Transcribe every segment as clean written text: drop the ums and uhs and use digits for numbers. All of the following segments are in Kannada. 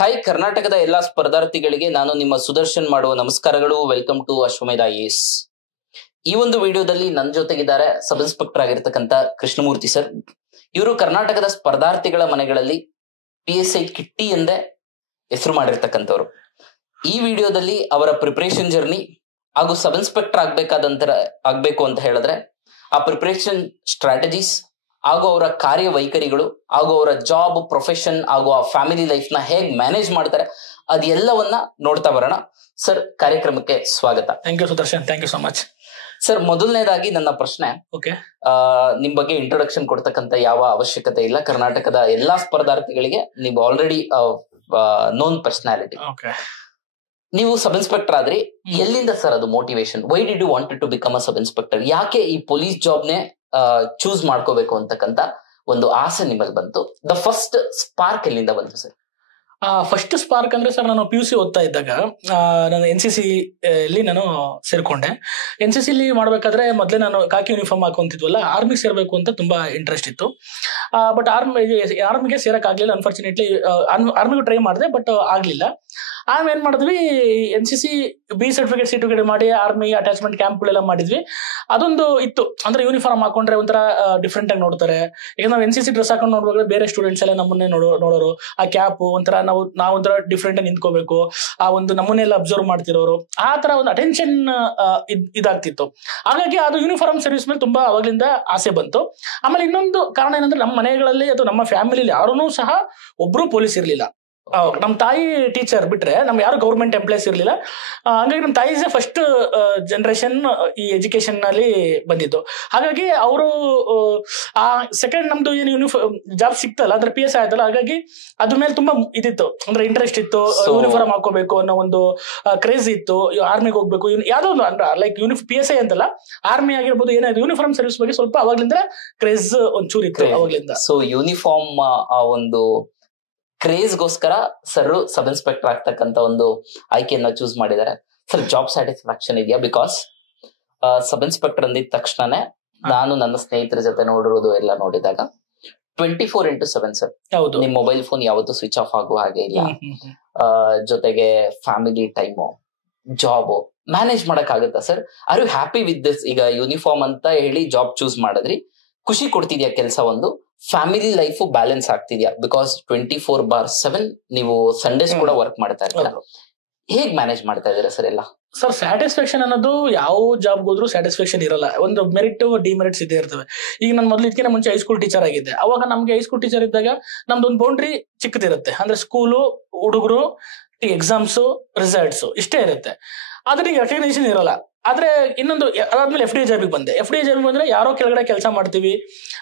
ಹಾಯ್ ಕರ್ನಾಟಕದ ಎಲ್ಲಾ ಸ್ಪರ್ಧಾರ್ಥಿಗಳಿಗೆ ನಾನು ನಿಮ್ಮ ಸುದರ್ಶನ್ ಮಾಡುವ ನಮಸ್ಕಾರಗಳು. Welcome to Ashwamedha IAS. ಈ ಒಂದು ವಿಡಿಯೋದಲ್ಲಿ ನನ್ನ ಜೊತೆಗಿದ್ದಾರೆ ಸಬ್ ಇನ್ಸ್ಪೆಕ್ಟರ್ ಆಗಿರ್ತಕ್ಕಂಥ ಕೃಷ್ಣಮೂರ್ತಿ ಸರ್. ಇವರು ಕರ್ನಾಟಕದ ಸ್ಪರ್ಧಾರ್ಥಿಗಳ ಮನೆಗಳಲ್ಲಿ PSI ಕಿಟ್ಟಿ ಎಂದೇ ಹೆಸರು ಮಾಡಿರ್ತಕ್ಕಂಥವ್ರು. ಈ ವಿಡಿಯೋದಲ್ಲಿ ಅವರ ಪ್ರಿಪರೇಷನ್ ಜರ್ನಿ ಹಾಗೂ ಸಬ್ ಇನ್ಸ್ಪೆಕ್ಟರ್ ಆಗ್ಬೇಕು ಅಂತ ಹೇಳಿದ್ರೆ ಆ ಪ್ರಿಪರೇಷನ್ ಸ್ಟ್ರಾಟಜೀಸ್ ಹಾಗೂ ಅವರ ಕಾರ್ಯವೈಖರಿಗಳು ಹಾಗೂ ಅವರ ಜಾಬ್ ಪ್ರೊಫೆಷನ್ ಹಾಗೂ ಆ ಫ್ಯಾಮಿಲಿ ಲೈಫ್ ನ ಹೇಗ್ ಮ್ಯಾನೇಜ್ ಮಾಡ್ತಾರೆ ಅದೆಲ್ಲವನ್ನ ನೋಡ್ತಾ ಬರೋಣ. ಸರ್, ಕಾರ್ಯಕ್ರಮಕ್ಕೆ ಸ್ವಾಗತ. Thank you Sudarshan, thank you so much. Sir, ಮೊದಲನೇದಾಗಿ ನನ್ನ ಪ್ರಶ್ನೆ, ನಿಮ್ ಬಗ್ಗೆ ಇಂಟ್ರೊಡಕ್ಷನ್ ಕೊಡ್ತಕ್ಕಂತ ಯಾವ ಅವಶ್ಯಕತೆ ಇಲ್ಲ. ಕರ್ನಾಟಕದ ಎಲ್ಲಾ ಸ್ಪರ್ಧಾರ್ಥಿಗಳಿಗೆ ನೀವು ಆಲ್ರೆಡಿ ನೋನ್ ಪರ್ಸನಾಲಿಟಿ. ನೀವು ಸಬ್ ಇನ್ಸ್ಪೆಕ್ಟರ್ ಆದ್ರಿ, ಎಲ್ಲಿಂದ ಸರ್ ಅದು motivation? Why did you wanted to become a sub inspector? ಯಾಕೆ ಈ ಪೊಲೀಸ್ ಜಾಬ್ನೇ ಚೂಸ್ ಮಾಡ್ಕೋಬೇಕು ಅಂತಕ್ಕಂತ ಒಂದು ಆಸೆ ನಿಮ್ಮಲ್ಲಿ ಬಂತು? ದ ಫಸ್ಟ್ ಸ್ಪಾರ್ಕ್ ಎಲ್ಲಿಂದ ಬಂತು ಸರ್? ಫಸ್ಟ್ ಸ್ಪಾರ್ಕ್ ಅಂದ್ರೆ ಸರ್, ನಾನು PUC ಓದ್ತಾ ಇದ್ದಾಗ ನಾನು NCC ಅಲ್ಲಿ ನಾನು ಸೇರ್ಕೊಂಡೆ. NCC ಅಲ್ಲಿ ಮಾಡ್ಬೇಕಾದ್ರೆ ಮೊದಲೇ ನಾನು ಕಾಕಿ ಯೂನಿಫಾರ್ಮ್ ಹಾಕೊಂತಿದ್ವಲ್ಲ, ಆರ್ಮಿಗೆ ಸೇರ್ಬೇಕು ಅಂತ ತುಂಬಾ ಇಂಟ್ರೆಸ್ಟ್ ಇತ್ತು. ಬಟ್ ಆರ್ಮಿಗೆ ಸೇರಕ್ ಆಗ್ಲಿಲ್ಲ. ಅನ್ಫಾರ್ಚುನೇಟ್ಲಿ ಆರ್ಮಿಗೂ ಟ್ರೈ ಮಾಡಿದೆ, ಬಟ್ ಆಗ್ಲಿಲ್ಲ. ಆಮೇಲೆ ಏನ್ ಮಾಡಿದ್ವಿ, NCC B ಸರ್ಟಿಫಿಕೇಟ್ ಮಾಡಿ ಆರ್ಮಿ ಅಟ್ಯಾಚ್ಮೆಂಟ್ ಕ್ಯಾಂಪ್ಗಳೆಲ್ಲ ಮಾಡಿದ್ವಿ. ಅದೊಂದು ಇತ್ತು, ಅಂದ್ರೆ ಯೂನಿಫಾರ್ಮ್ ಹಾಕೊಂಡ್ರೆ ಒಂಥರ ಡಿಫ್ರೆಂಟ್ ಆಗಿ ನೋಡ್ತಾರೆ. ಈಗ ನಾವು NCC ಡ್ರೆಸ್ ಹಾಕೊಂಡು ನೋಡ್ಬೇಕಾದ್ರೆ ಬೇರೆ ಸ್ಟೂಡೆಂಟ್ಸ್ ಎಲ್ಲ ನಮ್ಮನ್ನೇ ನೋಡೋರು. ಆ ಕ್ಯಾಪ್ ಒಂಥರ ನಾವು ಒಂಥರ ಡಿಫ್ರೆಂಟ್ ಆಗಿ ನಿಂತ್ಕೋಬೇಕು, ಆ ಒಂದು ನಮ್ಮನ್ನೆಲ್ಲ ಅಬ್ಸರ್ವ್ ಮಾಡ್ತಿರೋರು, ಆ ತರ ಒಂದು ಅಟೆನ್ಷನ್ ಇದಾಗ್ತಿತ್ತು. ಹಾಗಾಗಿ ಅದು ಯೂನಿಫಾರ್ಮ್ ಸರ್ವಿಸ್ ಮೇಲೆ ತುಂಬಾ ಅವಾಗ್ಲಿಂದ ಆಸೆ ಬಂತು. ಆಮೇಲೆ ಇನ್ನೊಂದು ಕಾರಣ ಏನಂದ್ರೆ, ನಮ್ಮ ಮನೆಗಳಲ್ಲಿ ಅಥವಾ ನಮ್ಮ ಫ್ಯಾಮಿಲಿಲಿ ಯಾರೂ ಸಹ ಒಬ್ರು ಪೊಲೀಸ್ ಇರ್ಲಿಲ್ಲ. ನಮ್ಮ ತಾಯಿ ಟೀಚರ್ ಬಿಟ್ರೆ ನಮ್ ಯಾರು ಗೌರ್ಮೆಂಟ್ ಎಂಪ್ಲಾಯ್ಸ್ ಇರ್ಲಿಲ್ಲ. ಹಂಗಾಗಿ ನಮ್ಮ ತಾಯಿ ಫಸ್ಟ್ ಜನರೇಷನ್ ಈ ಎಜುಕೇಶನ್ ನಲ್ಲಿ ಬಂದಿದ್ದು. ಹಾಗಾಗಿ ಅವರು ಆ ಸೆಕೆಂಡ್ ನಮ್ದು ಏನು ಜಾಬ್ ಸಿಕ್ತಲ್ಲ, ಅಂದ್ರೆ PSI ಆಯ್ತಲ್ಲ, ಹಾಗಾಗಿ ಅದ್ರ ಮೇಲೆ ತುಂಬಾ ಇದಿತ್ತು, ಅಂದ್ರೆ ಇಂಟ್ರೆಸ್ಟ್ ಇತ್ತು. ಯೂನಿಫಾರ್ಮ್ ಹಾಕೋಬೇಕು ಅನ್ನೋ ಒಂದು ಕ್ರೇಜ್ ಇತ್ತು. ಆರ್ಮಿಗೆ ಹೋಗ್ಬೇಕು, ಯಾವ್ದೋ ಒಂದು ಲೈಕ್ PSI ಅಂತಲ್ಲ, ಆರ್ಮಿ ಆಗಿರ್ಬೋದು, ಏನಾದ್ರು ಯೂನಿಫಾರ್ಮ್ ಸರ್ವಿಸ್ ಬಗ್ಗೆ ಸ್ವಲ್ಪ ಅವಾಗ್ಲಿಂದ ಕ್ರೇಜ್ ಒಂಚೂರು ಇತ್ತು ಅವಾಗ್ಲಿಂದ. ಸೊ ಯೂನಿಫಾರ್ಮ್ ಆ ಒಂದು ಕ್ರೇಜ್ಗೋಸ್ಕರ ಸರ್ ಸಬ್ ಇನ್ಸ್ಪೆಕ್ಟರ್ ಆಗ್ತಕ್ಕಂತ ಒಂದು ಆಯ್ಕೆಯನ್ನ ಚೂಸ್ ಮಾಡಿದ್ದಾರೆ. ಸರ್, ಜಾಬ್ ಸ್ಯಾಟಿಸ್ಫ್ಯಾಕ್ಷನ್ ಇದೆಯಾ? ಬಿಕಾಸ್ ಸಬ್ ಇನ್ಸ್ಪೆಕ್ಟರ್ ಅಂದಿದ ತಕ್ಷಣನೇ ನಾನು ನನ್ನ ಸ್ನೇಹಿತರ ಜೊತೆ ನೋಡಿರೋದು ಎಲ್ಲ ನೋಡಿದಾಗ 24x7 ಸರ್. ನಿಮ್ ಮೊಬೈಲ್ ಫೋನ್ ಯಾವತ್ತೂ ಸ್ವಿಚ್ ಆಫ್ ಆಗುವ ಹಾಗೆ ಇಲ್ಲ. ಜೊತೆಗೆ ಫ್ಯಾಮಿಲಿ ಟೈಮು, ಜಾಬ್ ಮ್ಯಾನೇಜ್ ಮಾಡಕ್ ಆಗುತ್ತಾ sir? Are you happy with this? ಈಗ ಯೂನಿಫಾರ್ಮ್ ಅಂತ ಹೇಳಿ ಜಾಬ್ ಚೂಸ್ ಮಾಡಿದ್ರಿ, ಖುಷಿ ಕೊಡ್ತಿದ್ಯಾ ಕೆಲಸ? ಒಂದು ಫ್ಯಾಮಿಲಿ ಲೈಫ್ ಬ್ಯಾಲೆನ್ಸ್ ಆಗ್ತಿದ್ಯಾ? ಬಿಕಾಸ್ 24/7 ನೀವು ಸಂಡೇಸ್ ಕೂಡ ವರ್ಕ್ ಮಾಡ್ತಾ ಇರ್ತೀರ. ಹೇಗ್ ಮ್ಯಾನೇಜ್ ಮಾಡ್ತಾ ಇದೀರಾ ಸರ್ ಎಲ್ಲ? ಸರ್, ಸ್ಯಾಟಿಸ್ಫ್ಯಾಕ್ಷನ್ ಅನ್ನೋದು ಯಾವ ಜಾಬ್ ಹೋದ್ರು ಸ್ಯಾಟಿಸ್ಫ್ಯಾಕ್ಷನ್ ಇರಲ್ಲ. ಒಂದು ಮೆರಿಟ್ ಡಿಮೆರಿಟ್ಸ್ ಇದ್ದೇ ಇರ್ತವೆ. ಈಗ ನಾನು ಮೊದಲು ಇದಕ್ಕಿಂತ ಮುಂಚೆ ಹೈಸ್ಕೂಲ್ ಟೀಚರ್ ಆಗಿದ್ದೆ. ಅವಾಗ ನಮ್ಗೆ ಹೈಸ್ಕೂಲ್ ಟೀಚರ್ ಇದ್ದಾಗ ನಮ್ದು ಒಂದು ಬೌಂಡ್ರಿ ಚಿಕ್ಕದಿರುತ್ತೆ. ಅಂದ್ರೆ ಸ್ಕೂಲು, ಹುಡುಗರು, ಎಕ್ಸಾಮ್ಸು, ರಿಸಲ್ಟ್ಸ್ ಇಷ್ಟೇ ಇರುತ್ತೆ. ಆದ್ರೆ ಈಗ ರೆಕಗ್ನೇಷನ್ ಇರಲ್ಲ. ಆದ್ರೆ ಇನ್ನೊಂದು ಅದಾದ್ಮೇಲೆ FDA ಜಾಬಿಗೆ ಬಂದೆ. FDA ಜಾಬಿಗೆ ಬಂದ್ರೆ ಯಾರೋ ಕೆಳಗಡೆ ಕೆಲಸ ಮಾಡ್ತೀವಿ,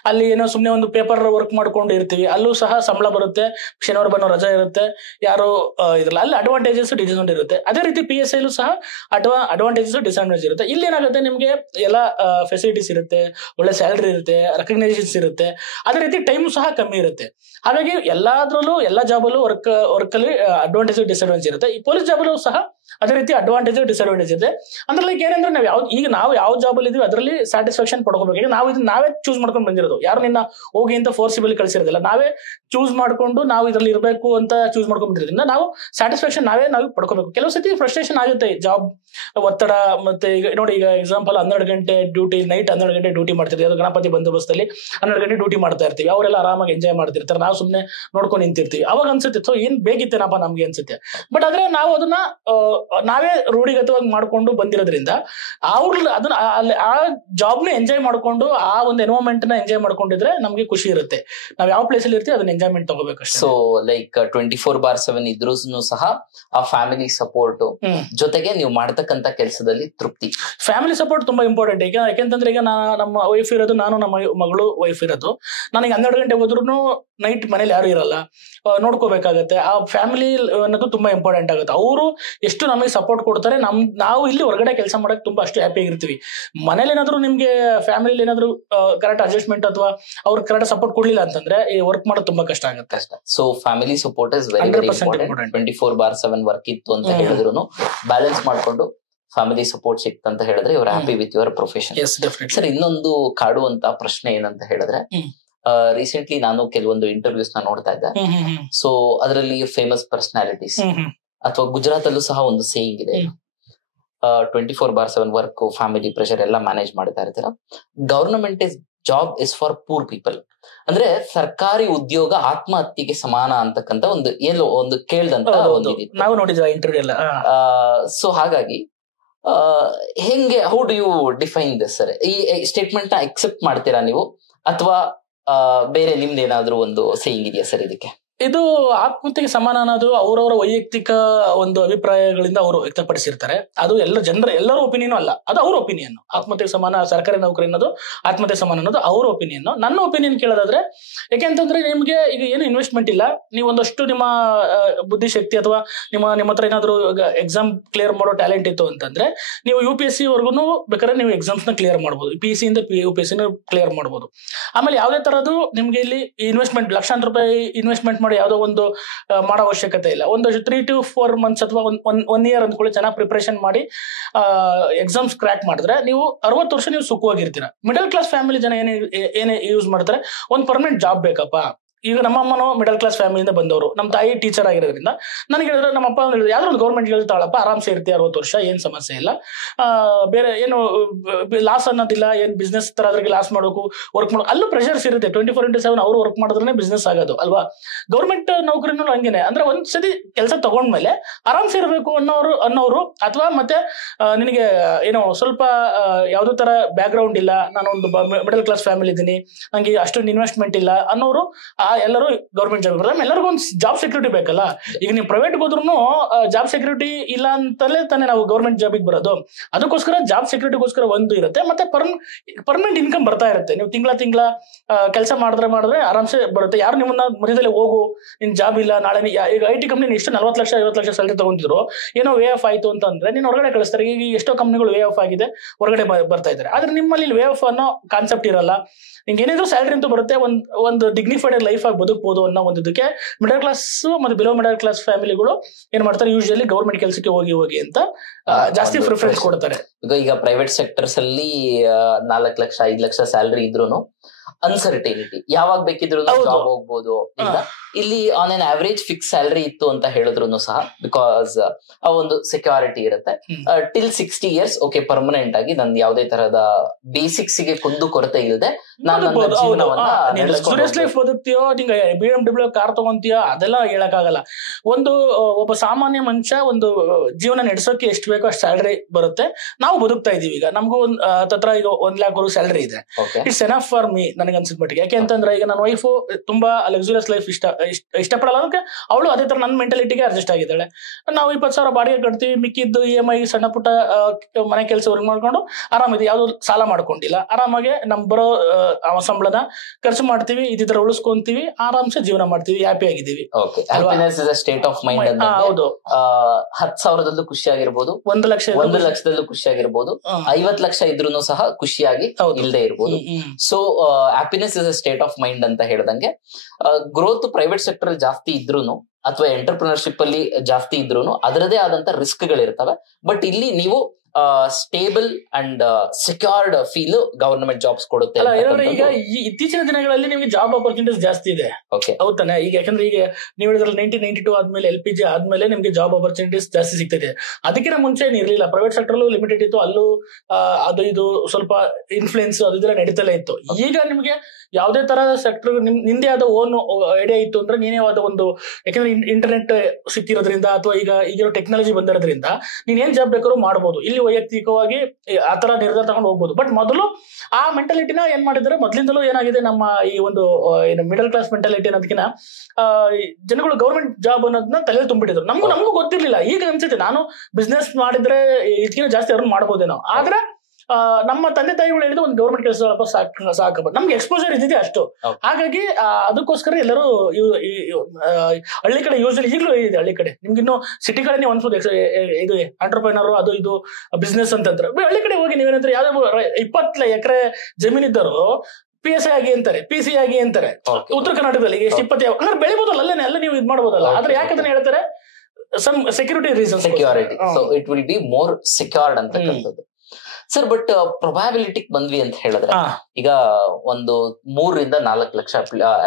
ಅಲ್ಲಿ ಏನೋ ಸುಮ್ನೆ ಒಂದು ಪೇಪರ್ ವರ್ಕ್ ಮಾಡ್ಕೊಂಡು ಇರ್ತೀವಿ. ಅಲ್ಲೂ ಸಹ ಸಂಬಳ ಬರುತ್ತೆ, ಶನಿವಾರ ಭಾನುವಾರ ರಜಾ ಇರುತ್ತೆ, ಯಾರು ಇದ್ರಲ್ಲ. ಅಲ್ಲಿ ಅಡ್ವಾಂಟೇಜಸ್ ಡಿಸ್ಅಡ್ವಾಂಟೇಜ್ ಇರುತ್ತೆ. ಅದೇ ರೀತಿ PSI ಸಹ ಅಡ್ವಾಂಟೇಜಸ್ ಡಿಸ್ಅಡ್ವಾಂಟೇಜ್ ಇರುತ್ತೆ. ಇಲ್ಲಿ ಏನಾಗುತ್ತೆ, ನಿಮ್ಗೆ ಎಲ್ಲ ಫೆಸಿಲಿಟೀಸ್ ಇರುತ್ತೆ, ಒಳ್ಳೆ ಸ್ಯಾಲರಿ ಇರುತ್ತೆ, ರೆಕಗ್ನೈಸೇಷನ್ಸ್ ಇರುತ್ತೆ. ಅದೇ ರೀತಿ ಟೈಮ್ ಸಹ ಕಮ್ಮಿ ಇರುತ್ತೆ. ಹಾಗಾಗಿ ಎಲ್ಲಾದ್ರಲ್ಲೂ ಎಲ್ಲಾ ಜಾಬಲ್ಲೂ ವರ್ಕ್ ಅಲ್ಲಿ ಅಡ್ವಾಂಟೇಜ್ ಡಿಸ್ಅಡ್ವಾಂಟೇಜ್ ಇರುತ್ತೆ. ಈ ಪೊಲೀಸ್ ಜಾಬಲ್ಲೂ ಸಹ ಅದೇ ರೀತಿ ಅಡ್ವಾಂಟೇಜ್ ಡಿಸ್ಅಡ್ವಾಂಟೇಜ್ ಇದೆ. ಅಂದ್ರೆ ಲೈಕ್ ಏನಂದ್ರೆ, ನಾವು ಯಾವ ಜಾಬ್ ಅಲ್ಲಿ ಇದೀವಿ ಅದರಲ್ಲಿ ಸ್ಯಾಟಿಸ್ಫ್ಯಾಕ್ಷನ್ ಪಡ್ಕೋಬೇಕು. ಈಗ ನಾವು ಇದನ್ನ ನಾವೇ ಚೂಸ್ ಮಾಡ್ಕೊಂಡು ಬಂದಿರೋದು, ಯಾರು ನಿನ್ನ ಹೋಗಿ ಅಂತ ಫೋರ್ಸಿಬಲಿ ಕಳಿಸಿರೋದಿಲ್ಲ. ನಾವೇ ಚೂಸ್ ಮಾಡ್ಕೊಂಡು ನಾವು ಇದ್ರಲ್ಲಿ ಇರಬೇಕು ಅಂತ ಚೂಸ್ ಮಾಡ್ಕೊಂಡು ಬಂದಿರೋದ್ರಿಂದ ನಾವು ಸ್ಯಾಟಿಸ್ಫ್ಯಾಕ್ಷನ್ ನಾವೇ ಪಡ್ಕೋಬೇಕು. ಕೆಲವು ಸತಿ ಫ್ರಸ್ಟ್ರೇಷನ್ ಆಗುತ್ತೆ, ಜಾಬ್ ಒತ್ತಡ. ಮತ್ತೆ ಈಗ ನೋಡಿ, ಈಗ ಎಕ್ಸಾಂಪಲ್ 12 ಗಂಟೆ ಡ್ಯೂಟಿ, ನೈಟ್ 12 ಗಂಟೆ ಡ್ಯೂಟಿ ಮಾಡ್ತಿರ್ತೀವಿ. ಅದು ಗಣಪತಿ ಬಂದೋಬಸ್ತಲ್ಲಿ 12 ಗಂಟೆ ಡ್ಯೂಟಿ ಮಾಡ್ತಾ ಇರ್ತೀವಿ. ಅವರೆಲ್ಲ ಆರಾಮಾಗಿ ಎಂಜಾಯ್ ಮಾಡ್ತಿರ್ತಾರೆ, ನಾವು ಸುಮ್ಮನೆ ನೋಡ್ಕೊಂಡು ನಿಂತಿರ್ತೀವಿ. ಅವಾಗ ಅನ್ಸುತ್ತೆ, ಸೊ ಏನ್ ಬೇಕಿತ್ತೇನಪ್ಪ ನಮ್ಗೆ ಅನ್ಸುತ್ತೆ. ಬಟ್ ಆದ್ರೆ ನಾವು ಅದನ್ನ ನಾವೇ ರೂಢಿಗತವಾಗಿ ಮಾಡ್ಕೊಂಡು ಬಂದಿರೋದ್ರಿಂದ ಅದನ್ನ ಆ ಜಾಬ್ನ ಎಂಜಾಯ್ ಮಾಡ್ಕೊಂಡು, ಆ ಒಂದು ಎನ್ವೈರನ್ಮೆಂಟ್ ನ ಎಂಜಾಯ್ ಮಾಡ್ಕೊಂಡಿದ್ರೆ ನಮ್ಗೆ ಖುಷಿ ಇರುತ್ತೆ. ನಾವ್ ಯಾವ ಪ್ಲೇಸ್ ಅಲ್ಲಿ ಇರ್ತೀವಿ ಅದನ್ನ ಎಂಜಾಯ್ಮೆಂಟ್ ತಗೋಬೇಕು. ಸೊ ಲೈಕ್ 24/7 ಇದ್ರೂ ಸಹ ಆ ಫ್ಯಾಮಿಲಿ ಸಪೋರ್ಟ್ ಜೊತೆಗೆ ನೀವು ಮಾಡ್ತಕ್ಕಂತ ಕೆಲಸದಲ್ಲಿ ತೃಪ್ತಿ. ಫ್ಯಾಮಿಲಿ ಸಪೋರ್ಟ್ ತುಂಬಾ ಇಂಪಾರ್ಟೆಂಟ್. ಈಗ ಯಾಕೆಂತಂದ್ರೆ, ಈಗ ನಮ್ಮ ವೈಫ್ ಇರೋದು, ನಾನು ನಮ್ಮ ಮಗಳು ವೈಫ್ ಇರೋದು. ನನಗೆ 12 ಗಂಟೆ ಹೋದ್ರು ನೈಟ್ ಮನೇಲಿ ಯಾರು ಇರಲ್ಲ, ನೋಡ್ಕೋಬೇಕಾಗತ್ತೆ. ಆ ಫ್ಯಾಮಿಲಿ ಅನ್ನೋದು ತುಂಬಾ ಇಂಪಾರ್ಟೆಂಟ್ ಆಗುತ್ತೆ. ಅವರು ಎಷ್ಟು ನಮಗೆ ಸಪೋರ್ಟ್ ಕೊಡ್ತಾರೆ, ನಾವು ಇಲ್ಲಿ ಹೊರಗಡೆ ಕೆಲಸ ಮಾಡಕ್ ತುಂಬಾ ಅಷ್ಟು ಹ್ಯಾಪಿ ಆಗಿರ್ತೀವಿ. ಮನೇಲಿ ಏನಾದ್ರು ನಿಮ್ಗೆ ಫ್ಯಾಮಿಲಿ ಏನಾದ್ರು ಕರೆಕ್ಟ್ ಅಡ್ಜಸ್ಟ್ಮೆಂಟ್ ಅಥವಾ ಅವ್ರ ಕರೆಕ್ಟ್ ಸಪೋರ್ಟ್ ಕೊಡ್ಲಿಲ್ಲ ಅಂತಂದ್ರೆ ಈ ವರ್ಕ್ ಮಾಡೋದು ತುಂಬಾ ಕಷ್ಟ ಆಗುತ್ತೆ. So family support is very very important. 24/7 work ಇತ್ತು ಅಂತ ಹೇಳಿದ್ರು ಬ್ಯಾಲೆನ್ಸ್ ಮಾಡ್ಕೊಂಡು ಫ್ಯಾಮಿಲಿ ಸಪೋರ್ಟ್ ಸಿಕ್ತ ಅಂತ ಹೇಳಿದ್ರೆ ಇವ್ರ happy with your profession. Sir, ಇನ್ನೊಂದು ಕಾಡುವಂತ ಪ್ರಶ್ನೆ ಏನಂತ ಹೇಳಿದ್ರೆ, ರೀಸೆಂಟ್ಲಿ ನಾನು ಕೆಲವೊಂದು ಇಂಟರ್ವ್ಯೂಸ್ ನ ನೋಡ್ತಾ ಇದ್ದೆ. ಸೊ ಅದರಲ್ಲಿ ಫೇಮಸ್ ಪರ್ಸನಾಲಿಟೀಸ್ ಅಥವಾ ಗುಜರಾತ್ ಅಲ್ಲೂ ಸಹ ಒಂದು ಸೇಯಿಂಗ್ ಇದೆ, 24/7 ವರ್ಕ್, ಫ್ಯಾಮಿಲಿ ಪ್ರೆಷರ್ ಎಲ್ಲ ಮ್ಯಾನೇಜ್ ಮಾಡ್ತಾ ಇರ್ತೀರ. Government job is for poor people. ಅಂದ್ರೆ ಸರ್ಕಾರಿ ಉದ್ಯೋಗ ಆತ್ಮಹತ್ಯೆಗೆ ಸಮಾನ ಅಂತಕ್ಕಂತ ಒಂದು ಕೇಳ್ದಂತ ನಾವು ನೋಡಿದ್ವಿ ಇಂಟರ್ವ್ಯೂ ಎಲ್ಲ. ಸೊ ಹಾಗಾಗಿ ಹೆಂಗೆ, how do you define this sir? ಈ ಸ್ಟೇಟ್ಮೆಂಟ್ ನ ಅಕ್ಸೆಪ್ಟ್ ಮಾಡ್ತೀರಾ ನೀವು, ಅಥವಾ ಬೇರೆ ನಿಮ್ದೇನಾದ್ರೂ ಒಂದು ಸೇಯಿಂಗ್ ಇದೆಯಾ ಸರ್ ಇದಕ್ಕೆ? ಇದು ಆತ್ಮಹತ್ಯೆಗೆ ಸಮಾನ ಅನ್ನೋದು ಅವರವರ ವೈಯಕ್ತಿಕ ಒಂದು ಅಭಿಪ್ರಾಯಗಳಿಂದ ಅವರು ವ್ಯಕ್ತಪಡಿಸಿರ್ತಾರೆ. ಅದು ಎಲ್ಲರ ಒಪಿನಿಯನ್ ಅಲ್ಲ, ಅದು ಅವ್ರ ಒಪಿನಿಯನ್. ಆತ್ಮಹತ್ಯೆಗೆ ಸಮಾನ ಸರ್ಕಾರಿ ನೌಕರಿ ಅನ್ನೋದು, ಆತ್ಮಹತ್ಯೆ ಸಮಾನ ಅನ್ನೋದು ಅವ್ರ ಒಪಿನಿಯನ್. ನನ್ನ ಒಪಿನಿಯನ್ ಕೇಳೋದಾದ್ರೆ, ಯಾಕೆಂತಂದ್ರೆ ನಿಮ್ಗೆ ಈಗ ಏನು ಇನ್ವೆಸ್ಟ್ಮೆಂಟ್ ಇಲ್ಲ, ನೀವು ಒಂದಷ್ಟು ನಿಮ್ಮ ಬುದ್ಧಿಶಕ್ತಿ ಅಥವಾ ನಿಮ್ಮ ಹತ್ರ ಏನಾದ್ರು ಎಕ್ಸಾಮ್ ಕ್ಲಿಯರ್ ಮಾಡೋ ಟ್ಯಾಲೆಂಟ್ ಇತ್ತು ಅಂತಂದ್ರೆ ನೀವು UPSC ವರ್ಗು ಬೇಕಾದ್ರೆ ನೀವು ಎಕ್ಸಾಮ್ಸ್ ನ ಕ್ಲಿಯರ್ ಮಾಡ್ಬೋದು, PEC ಇಂದ UPSC ಕ್ಲಿಯರ್ ಮಾಡ್ಬೋದು. ಆಮೇಲೆ ಯಾವುದೇ ತರದ್ದು ನಿಮ್ಗೆ ಇಲ್ಲಿ ಇನ್ವೆಸ್ಟ್ಮೆಂಟ್ ಲಕ್ಷಾಂತರ ರೂಪಾಯಿ ಇನ್ವೆಸ್ಟ್ಮೆಂಟ್ ಯಾವುದೋ ಒಂದು ಮಾಡೋ ಅವಶ್ಯಕತೆ ಇಲ್ಲ. ಒಂದು 3 to 4 months ಅಥವಾ 1 year ಅಂದ್ಕೊಳ್ಳಿ, ಚೆನ್ನಾಗಿ ಪ್ರಿಪರೇಷನ್ ಮಾಡಿ ಎಕ್ಸಾಮ್ಸ್ ಕ್ರ್ಯಾಕ್ ಮಾಡಿದ್ರೆ ನೀವು 60 ವರ್ಷ ನೀವು ಸುಖವಾಗಿರ್ತೀರ. ಮಿಡಲ್ ಕ್ಲಾಸ್ ಫ್ಯಾಮಿಲಿ ಜನ ಏನೇ ಯೂಸ್ ಮಾಡ್ತಾರೆ, ಒಂದು ಪರ್ಮನೆಂಟ್ ಜಾಬ್ ಬೇಕಪ್ಪ. ಈಗ ನಮ್ಮ ಅಮ್ಮನೂ ಮಿಡಲ್ ಕ್ಲಾಸ್ ಫ್ಯಾಮಿಲಿಯಿಂದ ಬಂದವರು, ನಮ್ಮ ತಾಯಿ ಟೀಚರ್ ಆಗಿರೋದ್ರಿಂದ ನನಗೆ ಹೇಳಿದ್ರೆ, ನಮ್ಮ ಅಪ್ಪ ಯಾವ್ದೋ ಒಂದು ಗೌರ್ಮೆಂಟ್ ಹೇಳ್ತಾಳಪ್ಪ, ಆರಾಮ್ಸೆ ಇರ್ತೀಯ 60 ವರ್ಷ, ಏನ್ ಸಮಸ್ಯೆ ಇಲ್ಲ, ಬೇರೆ ಏನು ಲಾಸ್ ಅನ್ನೋದಿಲ್ಲ, ಏನ್ ಬಿಸ್ನೆಸ್ ತರ ಅದ್ರಿಗೆ ಲಾಸ್ ಮಾಡೋಕು ವರ್ಕ್ ಮಾಡೋ ಅಲ್ಲೂ ಪ್ರೆಷರ್ಸ್ ಇರುತ್ತೆ. 24/7 ಅವ್ರು ವರ್ಕ್ ಮಾಡಿದ್ರೆ ಬಿಸ್ನೆಸ್ ಆಗೋದು ಅಲ್ವಾ. ಗೌರ್ಮೆಂಟ್ ನೌಕರಿನೂ ಹಂಗೇನೆ. ಅಂದ್ರೆ ಒಂದ್ಸತಿ ಕೆಲಸ ತಗೊಂಡ್ಮೇಲೆ ಆರಾಮ್ಸೆ ಇರಬೇಕು ಅನ್ನೋರು ಅಥವಾ ಮತ್ತೆ ನಿನಗೆ ಏನೋ ಸ್ವಲ್ಪ ಯಾವ್ದೋ ತರ ಬ್ಯಾಕ್ ಗ್ರೌಂಡ್ ಇಲ್ಲ, ನಾನೊಂದು ಮಿಡಲ್ ಕ್ಲಾಸ್ ಫ್ಯಾಮಿಲಿ ಇದ್ದೀನಿ, ನಂಗೆ ಅಷ್ಟೊಂದು ಇನ್ವೆಸ್ಟ್ಮೆಂಟ್ ಇಲ್ಲ ಅನ್ನೋರು ಎಲ್ಲರೂ ಗೌರ್ಮೆಂಟ್ ಜಾಬ್ ಬರ್ತಾರೆ. ಎಲ್ಲರಿಗೂ ಒಂದು ಜಾಬ್ ಸೆಕ್ಯೂರಿಟಿ ಬೇಕಲ್ಲ. ಈಗ ನೀವು ಪ್ರೈವೇಟ್ ಹೋದ್ರು ಜಾಬ್ ಸೆಕ್ಯೂರಿಟಿ ಇಲ್ಲ ಅಂತಲೇ ತಾನೇ ನಾವು ಗೌರ್ಮೆಂಟ್ ಜಾಬಿಗೆ ಬರೋದು. ಅದಕ್ಕೋಸ್ಕರ ಜಾಬ್ ಸೆಕ್ಯೂರಿಟಿಗೋಸ್ಕರ ಒಂದು ಇರುತ್ತೆ, ಮತ್ತೆ ಪರ್ಮನೆಂಟ್ ಇನ್ಕಮ್ ಬರ್ತಾ ಇರುತ್ತೆ. ನೀವು ತಿಂಗಳ ಕೆಲಸ ಮಾಡಿದ್ರೆ ಆರಾಮ್ಸೆ ಬರುತ್ತೆ. ಯಾರು ನಿಮ್ಮನ್ನ ಮಧ್ಯದಲ್ಲಿ ಹೋಗು, ನಿನ್ ಜಾಬ್ ಇಲ್ಲ, ನಾಳೆ ಈಗ IT ಕಂಪ್ನಿ ಎಷ್ಟು 40 ಲಕ್ಷ 50 ಲಕ್ಷ ಸ್ಯಾಲರಿ ತಗೊಂತಿದ್ರು, ಏನೋ ವೇ ಆಫ್ ಆಯ್ತು ಅಂತಂದ್ರೆ ನೀನು ಹೊರಗಡೆ ಕಳಿಸ್ತಾರೆ. ಈಗ ಎಷ್ಟೋ ಕಂಪ್ನಿಗಳು ವೇ ಆಫ್ ಆಗಿದೆ, ಹೊರಗಡೆ ಬರ್ತಾ ಇದ್ದಾರೆ. ಆದ್ರೆ ನಿಮ್ಮಲ್ಲಿ ವೇ ಆಫ್ ಅನ್ನೋ ಕಾನ್ಸೆಪ್ಟ್ ಇರಲ್ಲ. ನಿಮ್ಗೆ ಏನಿದ್ರು ಸ್ಯಾಲರಿ ಅಂತೂ ಬರುತ್ತೆ, ಒಂದು ಡಿಗ್ನಿಫೈಡ್ ಲೈಫ್ ಆಗಿ ಬದುಕಬಹುದು ಅನ್ನೋ ಒಂದಕ್ಕೆ ಮಿಡಲ್ ಕ್ಲಾಸ್ ಮತ್ತೆ ಬಿಲೋ ಮಿಡಲ್ ಕ್ಲಾಸ್ ಫ್ಯಾಮಿಲಿಗಳು ಏನ್ ಮಾಡ್ತಾರೆ, ಯೂಶಲಿ ಗೌರ್ಮೆಂಟ್ ಕೆಲಸಕ್ಕೆ ಹೋಗಿ ಅಂತ ಜಾಸ್ತಿ ಪ್ರಿಫರೆನ್ಸ್ ಕೊಡ್ತಾರೆ. ಈಗ ಪ್ರೈವೇಟ್ ಸೆಕ್ಟರ್ಸ್ ಅಲ್ಲಿ 4 ಲಕ್ಷ 5 ಲಕ್ಷ ಸ್ಯಾಲರಿ ಇದ್ರೂನು ಅನ್ಸರ್ಟೈನಿಟಿ, ಯಾವಾಗ ಬೇಕಿದ್ರು ಜಾಬ್ ಹೋಗ್ಬೋದು. ಇಲ್ಲಿ on an average fix salary ಇತ್ತು ಅಂತ ಹೇಳಿದ್ರು ಸಹ, ಬಿಕಾಸ್ ಆ ಒಂದು ಸೆಕ್ಯೂರಿಟಿ ಇರುತ್ತೆ. ಟಿಲ್ 60 years ಓಕೆ, ಪರ್ಮನೆಂಟ್ ಆಗಿ ನನ್ ಯಾವುದೇ ತರಹದ ಬೇಸಿಕ್ಸ್ ಗೆ ಕುಂದು ಕೊರತೆ ಇಲ್ಲದೆ ನಾನು ಬದುಕ್ತೀಯೋ, ನಿಂಗೆ BMW ಕಾರ್ ತಗೊಂತೀಯೋ ಅದೆಲ್ಲ ಹೇಳಕ್ಕಾಗಲ್ಲ. ಒಬ್ಬ ಸಾಮಾನ್ಯ ಮನುಷ್ಯ ಒಂದು ಜೀವನ ನಡೆಸೋಕೆ ಎಷ್ಟು ಬೇಕೋ ಅಷ್ಟು ಸ್ಯಾಲರಿ ಬರುತ್ತೆ. ನಾವು ಬದುಕ್ತಾ ಇದೀವಿ. ಈಗ ನಮಗೂ ಹತ್ರ ಈಗ 1 lakh ಸ್ಯಾಲರಿ ಇದೆ. ಇಟ್ಸ್ ಎನಫ್ ಫಾರ್ ಮೀ ನನಗೆ ಅನ್ಸಿದ ಮಟ್ಟಿಗೆ. ಯಾಕೆ ಅಂತಂದ್ರೆ ಈಗ ನನ್ನ ವೈಫು ತುಂಬಾ ಲಕ್ಸುರಿಯಸ್ ಲೈಫ್ ಇಷ್ಟಪಡಲ್ಲ, ಅದಕ್ಕೆ ಅವಳು ಅದೇ ತರ ನನ್ನ ಮೆಂಟಾಲಿಟಿಗೆ ಅಡ್ಜಸ್ಟ್ ಆಗಿದ್ದಾಳೆ. ನಾವು 20,000 ಬಾಡಿಗೆ ಕಟ್ತೀವಿ, ಮಿಕ್ಕಿದ್ದು EMI ಸಣ್ಣ ಪುಟ್ಟ ಮನೆ ಕೆಲಸ ವರ್ಕ್ ಮಾಡ್ಕೊಂಡು ಆರಾಮಿದೆ, ಯಾವ್ದು ಸಾಲ ಮಾಡ್ಕೊಂಡಿಲ್ಲ, ಆರಾಮಾಗಿ ನಮ್ ಬರೋ ಸಂಬಳನ ಖರ್ಚು ಮಾಡ್ತೀವಿ, ಇದ್ರ ಉಳಿಸ್ಕೊಂತೀವಿ, ಆರಾಮ್ಸೆ ಜೀವನ ಮಾಡ್ತೀವಿ, ಹ್ಯಾಪಿ ಆಗಿದ್ದೀವಿ. State of mind. ಹೌದು, 10,000ದಲ್ಲೂ ಖುಷಿ ಆಗಿರ್ಬೋದು, 1 ಲಕ್ಷದಲ್ಲೂ ಖುಷಿ ಆಗಿರ್ಬೋದು, 50 ಲಕ್ಷ ಇದ್ರೂ ಸಹ ಖುಷಿಯಾಗಿ ಇಲ್ಲದೆ ಇರ್ಬೋದು. So happiness is a state of mind ಅಂತ ಹೇಳ್ದಂಗೆ, ಗ್ರೋತ್ ಪ್ರೈವೇಟ್ ಸೆಕ್ಟರ್ ಅಲ್ಲಿ ಜಾಸ್ತಿ ಇದ್ರೂನು ಅಥವಾ ಎಂಟರ್ಪ್ರಿನರ್ಶಿಪ್ ಅಲ್ಲಿ ಜಾಸ್ತಿ ಇದ್ರೂನು ಅದರದೇ ಆದಂತ ರಿಸ್ಕ್ ಗಳಿರ್ತವೆ. ಬಟ್ ಇಲ್ಲಿ ನೀವು stable and secured feel government jobs ಕೊಡುತ್ತೆ. ಈಗ ಇತ್ತೀಚಿನ ದಿನಗಳಲ್ಲಿ ನಿಮಗೆ ಜಾಬ್ ಆಪರ್ಚುನಿಟೀಸ್ ಜಾಸ್ತಿ ಇದೆ, ಹೌದಾನೆ? ಈಗ ಯಾಕಂದ್ರೆ ಈಗ ನೀವು ಹೇಳಿದ್ರೆ 1992 ಆದ್ಮೇಲೆ LPG ಆದ್ಮೇಲೆ ನಿಮ್ಗೆ ಜಾಬ್ ಆಪರ್ಚುನಿಟೀಸ್ ಜಾಸ್ತಿ ಸಿಗ್ತಿದೆ. ಅದಕ್ಕಿಂತ ಮುಂಚೆ ಇರ್ಲಿಲ್ಲ. ಪ್ರೈವೇಟ್ ಸೆಕ್ಟರ್ ಅಲ್ಲೂ ಲಿಮಿಟೆಡ್ ಇತ್ತು, ಅಲ್ಲೂ ಅದು ಇದು ಸ್ವಲ್ಪ ಇನ್ಫ್ಲೂಯೆನ್ಸ್ ಅದು ಇದೆಲ್ಲ ನಡೀತಲೇ ಇತ್ತು. ಈಗ ನಿಮ್ಗೆ ಯಾವುದೇ ತರಹದ ಸೆಕ್ಟರ್ ನಿಂದೇ ಆದ ಓನ್ ಐಡಿಯಾ ಇತ್ತು ಅಂದ್ರೆ ನೀನೇ ಆದ ಒಂದು, ಯಾಕಂದ್ರೆ ಇಂಟರ್ನೆಟ್ ಸಿಕ್ಕಿರೋದ್ರಿಂದ ಅಥವಾ ಈಗಿರೋ ಟೆಕ್ನಾಲಜಿ ಬಂದಿರೋದ್ರಿಂದ ನೀನ್ ಏನ್ ಜಾಬ್ ಬೇಕಾದ್ರೂ ಮಾಡ್ಬೋದು. ಇಲ್ಲಿ ವೈಯಕ್ತಿಕವಾಗಿ ಆತರ ನಿರ್ಧಾರ ತಗೊಂಡು ಹೋಗ್ಬೋದು. ಬಟ್ ಮೊದಲು ಆ ಮೆಂಟಾಲಿಟಿನ ಏನ್ ಮಾಡಿದ್ರೆ, ಮೊದ್ಲಿಂದಲೂ ಏನಾಗಿದೆ ನಮ್ಮ ಈ ಒಂದು ಮಿಡಲ್ ಕ್ಲಾಸ್ ಮೆಂಟಾಲಿಟಿ ಅನ್ನೋದಕ್ಕಿಂತ ಜನಗಳು ಗೌರ್ಮೆಂಟ್ ಜಾಬ್ ಅನ್ನೋದನ್ನ ತಲೆ ತುಂಬಿಟ್ಟಿದ್ರು. ನಮಗೂ ಗೊತ್ತಿರ್ಲಿಲ್ಲ. ಈಗ ಅನ್ಸುತ್ತೆ ನಾನು ಬಿಸ್ನೆಸ್ ಮಾಡಿದ್ರೆ ಇದಕ್ಕಿಂತ ಜಾಸ್ತಿ ಅರ್ನ್ ಮಾಡ್ಬೋದೇನೋ. ಆದ್ರೆ ನಮ್ಮ ತಂದೆ ತಾಯಿಗಳು ಹೇಳಿದ್ರೆ ಒಂದು ಗೌರ್ಮೆಂಟ್ ಕೆಲಸ ಸಾಕಬಹುದು, ನಮ್ಗೆ ಎಕ್ಸ್ಪೋಜರ್ ಇದ್ದಿದೆ ಅಷ್ಟು. ಹಾಗಾಗಿ ಅದಕ್ಕೋಸ್ಕರ ಎಲ್ಲರೂ ಹಳ್ಳಿ ಕಡೆ ಯೂಶಲಿ ಈಗಲೂ ಇದೆ. ಹಳ್ಳಿ ಕಡೆ ನಿಮ್ಗಿನ್ನು ಸಿಟಿ ಕಡೆ ನೀವು ಅನ್ಸೋದು ಇದು ಎಂಟರ್ಪ್ರೈನರ್ ಅದು ಇದು ಬಿಸ್ನೆಸ್ ಅಂತಂದ್ರೆ, ಹಳ್ಳಿ ಕಡೆ ಹೋಗಿ ನೀವೇನಂದ್ರೆ ಯಾವ್ದೋ 20 ಎಕರೆ ಜಮೀನಿದ್ದರು PSI ಆಗಿ ಅಂತಾರೆ, PC ಆಗಿ ಅಂತಾರೆ. ಉತ್ತರ ಕರ್ನಾಟಕದಲ್ಲಿ ಈಗ ಎಷ್ಟು 20 ಅಂದ್ರೆ ಬೆಳಿಬೋದಲ್ಲ, ಅಲ್ಲ ನೀವು ಇದು ಮಾಡ್ಬೋದಲ್ಲ. ಆದ್ರೆ ಯಾಕೆ ಅದನ್ನ ಹೇಳ್ತಾರೆ, some security reason, security. So it will be more secured ಅಂತಕ್ಕಂಥದ್ದು. ಸರ್ ಬಟ್ ಪ್ರೊಬ್ಯಾಬಿಲಿಟಿ ಬಂದ್ವಿ ಅಂತ ಹೇಳಿದ್ರೆ ಈಗ ಒಂದು 3-4 ಲಕ್ಷ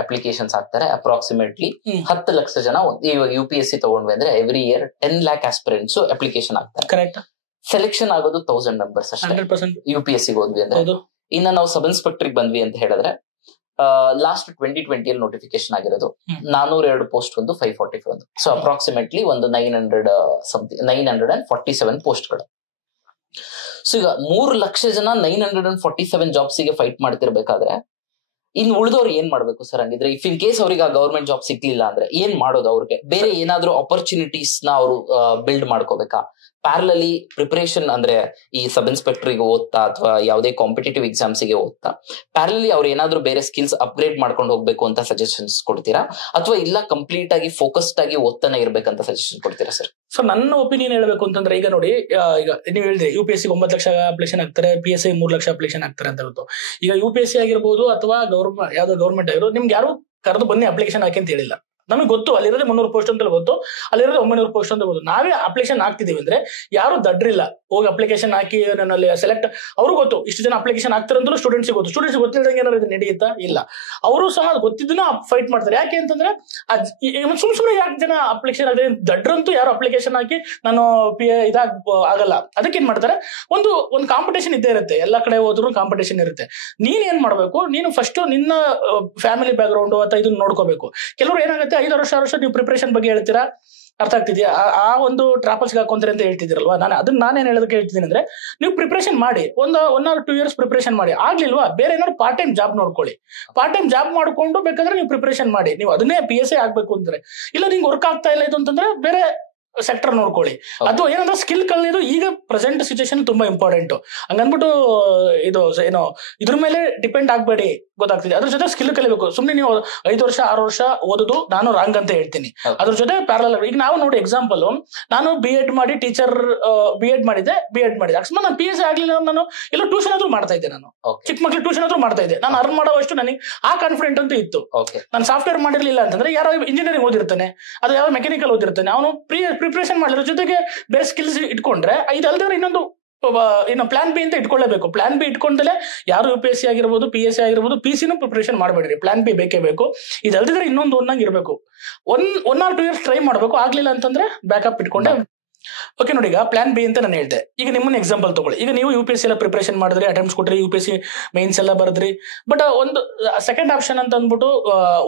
ಅಪ್ಲಿಕೇಶನ್ಸ್ ಆಗ್ತಾರೆ, ಅಪ್ರಾಕ್ಸಿಮೇಟ್ಲಿ 10 ಲಕ್ಷ ಜನ. ಇವಾಗ UPSC ತಗೊಂಡ್ವಿ ಅಂದ್ರೆ every year 10 lakh aspirants application ಆಗ್ತಾರೆ. ಕರೆಕ್ಟ್. ಸೆಲೆಕ್ಷನ್ ಆಗೋದು 1000 ಮೆಂಬರ್ಸ್ ಅಷ್ಟೇ. UPSC ಹೋದ್ವಿ ಅಂದ್ರೆ. ಇನ್ನ ನಾವು ಸಬ್ ಇನ್ಸ್ಪೆಕ್ಟರ್ ಬಂದ್ವಿ ಅಂತ ಹೇಳಿದ್ರೆ ಲಾಸ್ಟ್ 2020 ನೋಟಿಫಿಕೇಶನ್ ಆಗಿರೋದು 402 ಪೋಸ್ಟ್ ಒಂದು 545 ಒಂದು. ಸೊ ಅಪ್ರಾಕ್ಸಿಮೇಟ್ಲಿ ಒಂದು 947 ಪೋಸ್ಟ್ಗಳು. ಸೊ ಈಗ 3 ಲಕ್ಷ ಜನ 947 ಜಾಬ್ಸ್ ಗೆ ಫೈಟ್ ಮಾಡ್ತಿರ್ಬೇಕಾದ್ರೆ ಇನ್ನು ಉಳಿದವ್ರು ಏನ್ ಮಾಡ್ಬೇಕು ಸರ್? ಹಂಗಿದ್ರೆ ಇಫ್ ಇನ್ ಕೇಸ್ ಅವ್ರಿಗೆ ಆ ಗವರ್ಮೆಂಟ್ ಜಾಬ್ ಸಿಗ್ಲಿಲ್ಲ ಅಂದ್ರೆ ಏನ್ ಮಾಡೋದು? ಅವ್ರಿಗೆ ಬೇರೆ ಏನಾದ್ರು ಆಪರ್ಚುನಿಟೀಸ್ ನ ಅವರು ಬಿಲ್ಡ್ ಮಾಡ್ಕೋಬೇಕಾ? ಪ್ಯಾರಲಲಿ ಪ್ರಿಪರೇಷನ್ ಅಂದ್ರೆ ಈ ಸಬ್ ಇನ್ಸ್ಪೆಕ್ಟರ್ಗೆ ಓದ್ತಾ ಅಥವಾ ಯಾವುದೇ ಕಾಂಪಿಟೇಟಿವ್ ಎಕ್ಸಾಮ್ಸ್ ಗೆ ಓದ್ತಾ ಪ್ಯಾರಲಲಿ ಅವ್ರು ಏನಾದ್ರು ಬೇರೆ ಸ್ಕಿಲ್ಸ್ ಅಪ್ಗ್ರೇಡ್ ಮಾಡ್ಕೊಂಡು ಹೋಗ್ಬೇಕು ಅಂತ ಸಜೆಷನ್ಸ್ ಕೊಡ್ತೀರಾ, ಅಥವಾ ಇಲ್ಲ ಕಂಪ್ಲೀಟ್ ಆಗಿ ಫೋಕಸ್ಡ್ ಆಗಿ ಓದ್ತಾನೆ ಇರ್ಬೇಕಂತ ಸಜೆಷನ್ ಕೊಡ್ತೀರಾ ಸರ್? ಸೊ ನನ್ನ ಒಪಿನಿಯನ್ ಹೇಳ್ಬೇಕು ಅಂತಂದ್ರೆ, ಈಗ ನೋಡಿ, ಈಗ ನೀವು ಹೇಳಿದ್ರಿ UPSC 9 ಲಕ್ಷ ಅಪ್ಲಿಕೇಶನ್ ಆಗ್ತಾರೆ, PSI 3 ಲಕ್ಷ ಅಪ್ಲಿಕೇಶನ್ ಆಗ್ತಾರೆ ಅಂತ ಹೇಳ್ತು. ಈಗ UPSC ಆಗಿರ್ಬೋದು ಅಥವಾ ಯಾವ್ದೋ ಗೌರ್ಮೆಂಟ್ ಆಗಿರೋದು, ನಿಮ್ಗೆ ಯಾರು ಕರೆದು ಬನ್ನಿ ಅಪ್ಲಿಕೇಶನ್ ಹಾಕಿ ಅಂತ ಹೇಳಿಲ್ಲ. ನಮಗೆ ಗೊತ್ತು ಅಲ್ಲಿರೋದೇ 300 ಪೋಸ್ಟ್ ಅಂತ ಗೊತ್ತು, ಅಲ್ಲಿರೋದೇ 900 ಪೋಸ್ಟ್ ಅಂತ ಗೊತ್ತು. ನಾವೇ ಅಪ್ಲಿಕೇಶನ್ ಹಾಕ್ತಿದೀವಿ ಅಂದ್ರೆ ಯಾರು ದಡ್ರಿಲ್ಲ, ಹೋಗಿ ಅಪ್ಲಿಕೇಶನ್ ಹಾಕಿ ನನ್ನಲ್ಲಿ ಸೆಲೆಕ್ಟ್. ಅವ್ರಿಗೂ ಗೊತ್ತು ಇಷ್ಟು ಜನ ಅಪ್ಲಿಕೇಶನ್ ಹಾಕ್ತಾರೆ ಅಂತಲೂ ಸ್ಟೂಡೆಂಟ್ಸ್ ಗೊತ್ತು. ಸ್ಟೂಡೆಂಟ್ಸ್ ಗೊತ್ತಿಲ್ಲದಂಗೆ ಏನಾದ್ರು ಇದು ನಡೆಯುತ್ತಾ? ಇಲ್ಲ. ಅವರು ಸಹ ಗೊತ್ತಿದ್ದನ್ನ ಫೈಟ್ ಮಾಡ್ತಾರೆ. ಯಾಕೆ ಅಂತಂದ್ರೆ ಸುಮ್ಮನೆ ಯಾಕೆ ಜನ ಅಪ್ಲಿಕೇಶನ್ ಆಗಿದೆ, ದಡ್ರಂತೂ ಯಾರು ಅಪ್ಲಿಕೇಶನ್ ಹಾಕಿ ನಾನು ಆಗಲ್ಲ. ಅದಕ್ಕೆ ಏನ್ ಮಾಡ್ತಾರೆ, ಒಂದು ಕಾಂಪಿಟೇಷನ್ ಇದ್ದೇ ಇರುತ್ತೆ. ಎಲ್ಲ ಕಡೆ ಹೋದ್ರು ಕಾಂಪಿಟೇಷನ್ ಇರುತ್ತೆ. ನೀನ್ ಏನ್ ಮಾಡ್ಬೇಕು, ನೀನು ಫಸ್ಟ್ ನಿನ್ನ ಫ್ಯಾಮಿಲಿ ಬ್ಯಾಕ್ ಗ್ರೌಂಡ್ ಅಥವಾ ಇದನ್ನ ನೋಡ್ಕೋಬೇಕು. ಕೆಲವರು ಏನಾಗುತ್ತೆ, 5 ವರ್ಷ ನೀವು ಪ್ರಿಪರೇಷನ್ ಬಗ್ಗೆ ಹೇಳ್ತೀರಾ, ಅರ್ಥ ಆಗ್ತಿದ್ಯಾ? ಆ ಒಂದು ಟ್ರಾಪಲ್ಸ್ಗೆ ಹಾಕೊಂತಾರೆ ಅಂತ ಹೇಳ್ತಿದ್ದೀರಲ್ವಾ. ನಾನೇನ್ ಹೇಳೋದಕ್ಕೆ ಹೇಳ್ತಿದ್ದೀನಿ ಅಂದ್ರೆ, ನೀವು ಪ್ರಿಪರೇಷನ್ ಮಾಡಿ, 1 or 2 years ಪ್ರಿಪರೇಷನ್ ಮಾಡಿ. ಆಗ್ಲಿಲ್ವಾ, ಬೇರೆ ಏನಾದ್ರು ಪಾರ್ಟ್ ಟೈಮ್ ಜಾಬ್ ನೋಡ್ಕೊಳ್ಳಿ. ಪಾರ್ಟ್ ಟೈಮ್ ಜಾಬ್ ಮಾಡ್ಕೊಂಡು ಬೇಕಾದ್ರೆ ನೀವು ಪ್ರಿಪರೇಷನ್ ಮಾಡಿ. ನೀವು ಅದನ್ನೇ PSI ಆಗ್ಬೇಕು ಅಂದ್ರೆ, ಇಲ್ಲ ನಿಂಗೆ ವರ್ಕ್ ಆಗ್ತಾ ಇಲ್ಲ ಇದು ಅಂತಂದ್ರೆ ಬೇರೆ ಸೆಕ್ಟರ್ ನೋಡ್ಕೊಳ್ಳಿ. ಅಥವಾ ಏನಂದ್ರೆ ಸ್ಕಿಲ್ ಕಲಿಯೋದು ಈಗ ಪ್ರೆಸೆಂಟ್ ಸಿಚುಯೇಷನ್ ತುಂಬಾ ಇಂಪಾರ್ಟೆಂಟ್. ಹಂಗನ್ಬಿಟ್ಟು ಇದು ಏನೋ ಇದ್ರ ಮೇಲೆ ಡಿಪೆಂಡ್ ಆಗ್ಬೇಡಿ, ಗೊತ್ತಾಗ್ತಿದೆ. ಅದ್ರ ಜೊತೆ ಸ್ಕಿಲ್ ಕಲಿಬೇಕು. ಸುಮ್ನೆ ನೀವು 5 ವರ್ಷ 6 ವರ್ಷ ಓದೋದು ನಾನು ರಾಂಗ್ ಅಂತ ಹೇಳ್ತೀನಿ. ಅದ್ರ ಜೊತೆ ಪ್ಯಾರಲಲ್. ಈಗ ನಾವು ನೋಡಿ ಎಕ್ಸಾಂಪಲ್, ನಾನು B.Ed ಮಾಡಿ ಟೀಚರ್ B.Ed ಮಾಡಿದ್ದೆ. ಅಕಸ್ಮಾತ್ ನಾನು PSI ಆಗ್ಲಿಲ್ಲ, ನಾನು ಇಲ್ಲ ಟ್ಯೂಷನ್ ಆದ್ರೂ ಮಾಡ್ತಾ ಇದ್ದೆ. ನಾನು ಚಿಕ್ಕ ಮಕ್ಳಿಗೆ ಟ್ಯೂಷನ್ ಆದ್ರೂ ಮಾಡ್ತಾ ಇದ್ದೆ. ನಾನು ಅರ್ನ್ ಮಾಡೋವಷ್ಟು ನನಗೆ ಆ ಕಾನ್ಫಿಡೆಂಟ್ ಅಂತೂ ಇತ್ತು. ನಾನು ಸಾಫ್ಟ್ವೇರ್ ಮಾಡಿರ್ಲಿಲ್ಲ ಅಂತಂದ್ರೆ ಯಾರೋ ಇಂಜಿನಿಯರಿಂಗ್ ಓದಿರ್ತಾನೆ, ಅದು ಯಾವ ಮೆಕ್ಯಾನಿಕಲ್ ಓದಿರ್ತಾನೆ, ಅವನು ಪ್ರಿಪರೇಷನ್ ಮಾಡಿರೋ ಜೊತೆಗೆ ಬೇರೆ ಸ್ಕಿಲ್ಸ್ ಇಟ್ಕೊಂಡ್ರೆ ಇದಲ್ದ್ರೆ ಇನ್ನೊಂದು ಪ್ಲಾನ್ ಬಿ ಅಂತ ಇಟ್ಕೊಳ್ಳೇಬೇಕು. ಪ್ಲಾನ್ ಬಿ ಇಟ್ಕೊಂಡಲೇ ಯಾರು UPSC ಆಗಿರ್ಬೋದು, PSI ಆಗಿರ್ಬೋದು, PC ಪ್ರಿಪರೇಷನ್ ಮಾಡಬೇಡ್ರಿ. ಪ್ಲಾನ್ ಬಿ ಬೇಕೇ ಬೇಕು. ಇದಲ್ದಿದ್ರೆ ಇನ್ನೊಂದು ಒಂದಂಗೆ ಇರಬೇಕು. 1 or 2 years ಟ್ರೈ ಮಾಡಬೇಕು. ಆಗ್ಲಿಲ್ಲ ಅಂತಂದ್ರೆ ಬ್ಯಾಕಪ್ ಇಟ್ಕೊಂಡೆ. ಓಕೆ ನೋಡಿ, ಈಗ ಪ್ಲಾನ್ ಬಿ ಅಂತ ನಾನು ಹೇಳ್ದೆ. ಈಗ ನಿಮ್ಮನ್ನ ಎಕ್ಸಾಂಪಲ್ ತಗೊಳ್ಳಿ. ಈಗ ನೀವು UPSC ಎಲ್ಲ ಪ್ರಿಪರೇಷನ್ ಮಾಡಿದ್ರಿ, ಅಟೆಂಪ್ಟ್ಸ್ ಕೊಟ್ರಿ, UPSC ಮೈನ್ಸ್ ಎಲ್ಲ ಬರೆದ್ರಿ. ಬಟ್ ಒಂದು ಸೆಕೆಂಡ್ ಆಪ್ಷನ್ ಅಂತ ಅಂದ್ಬಿಟ್ಟು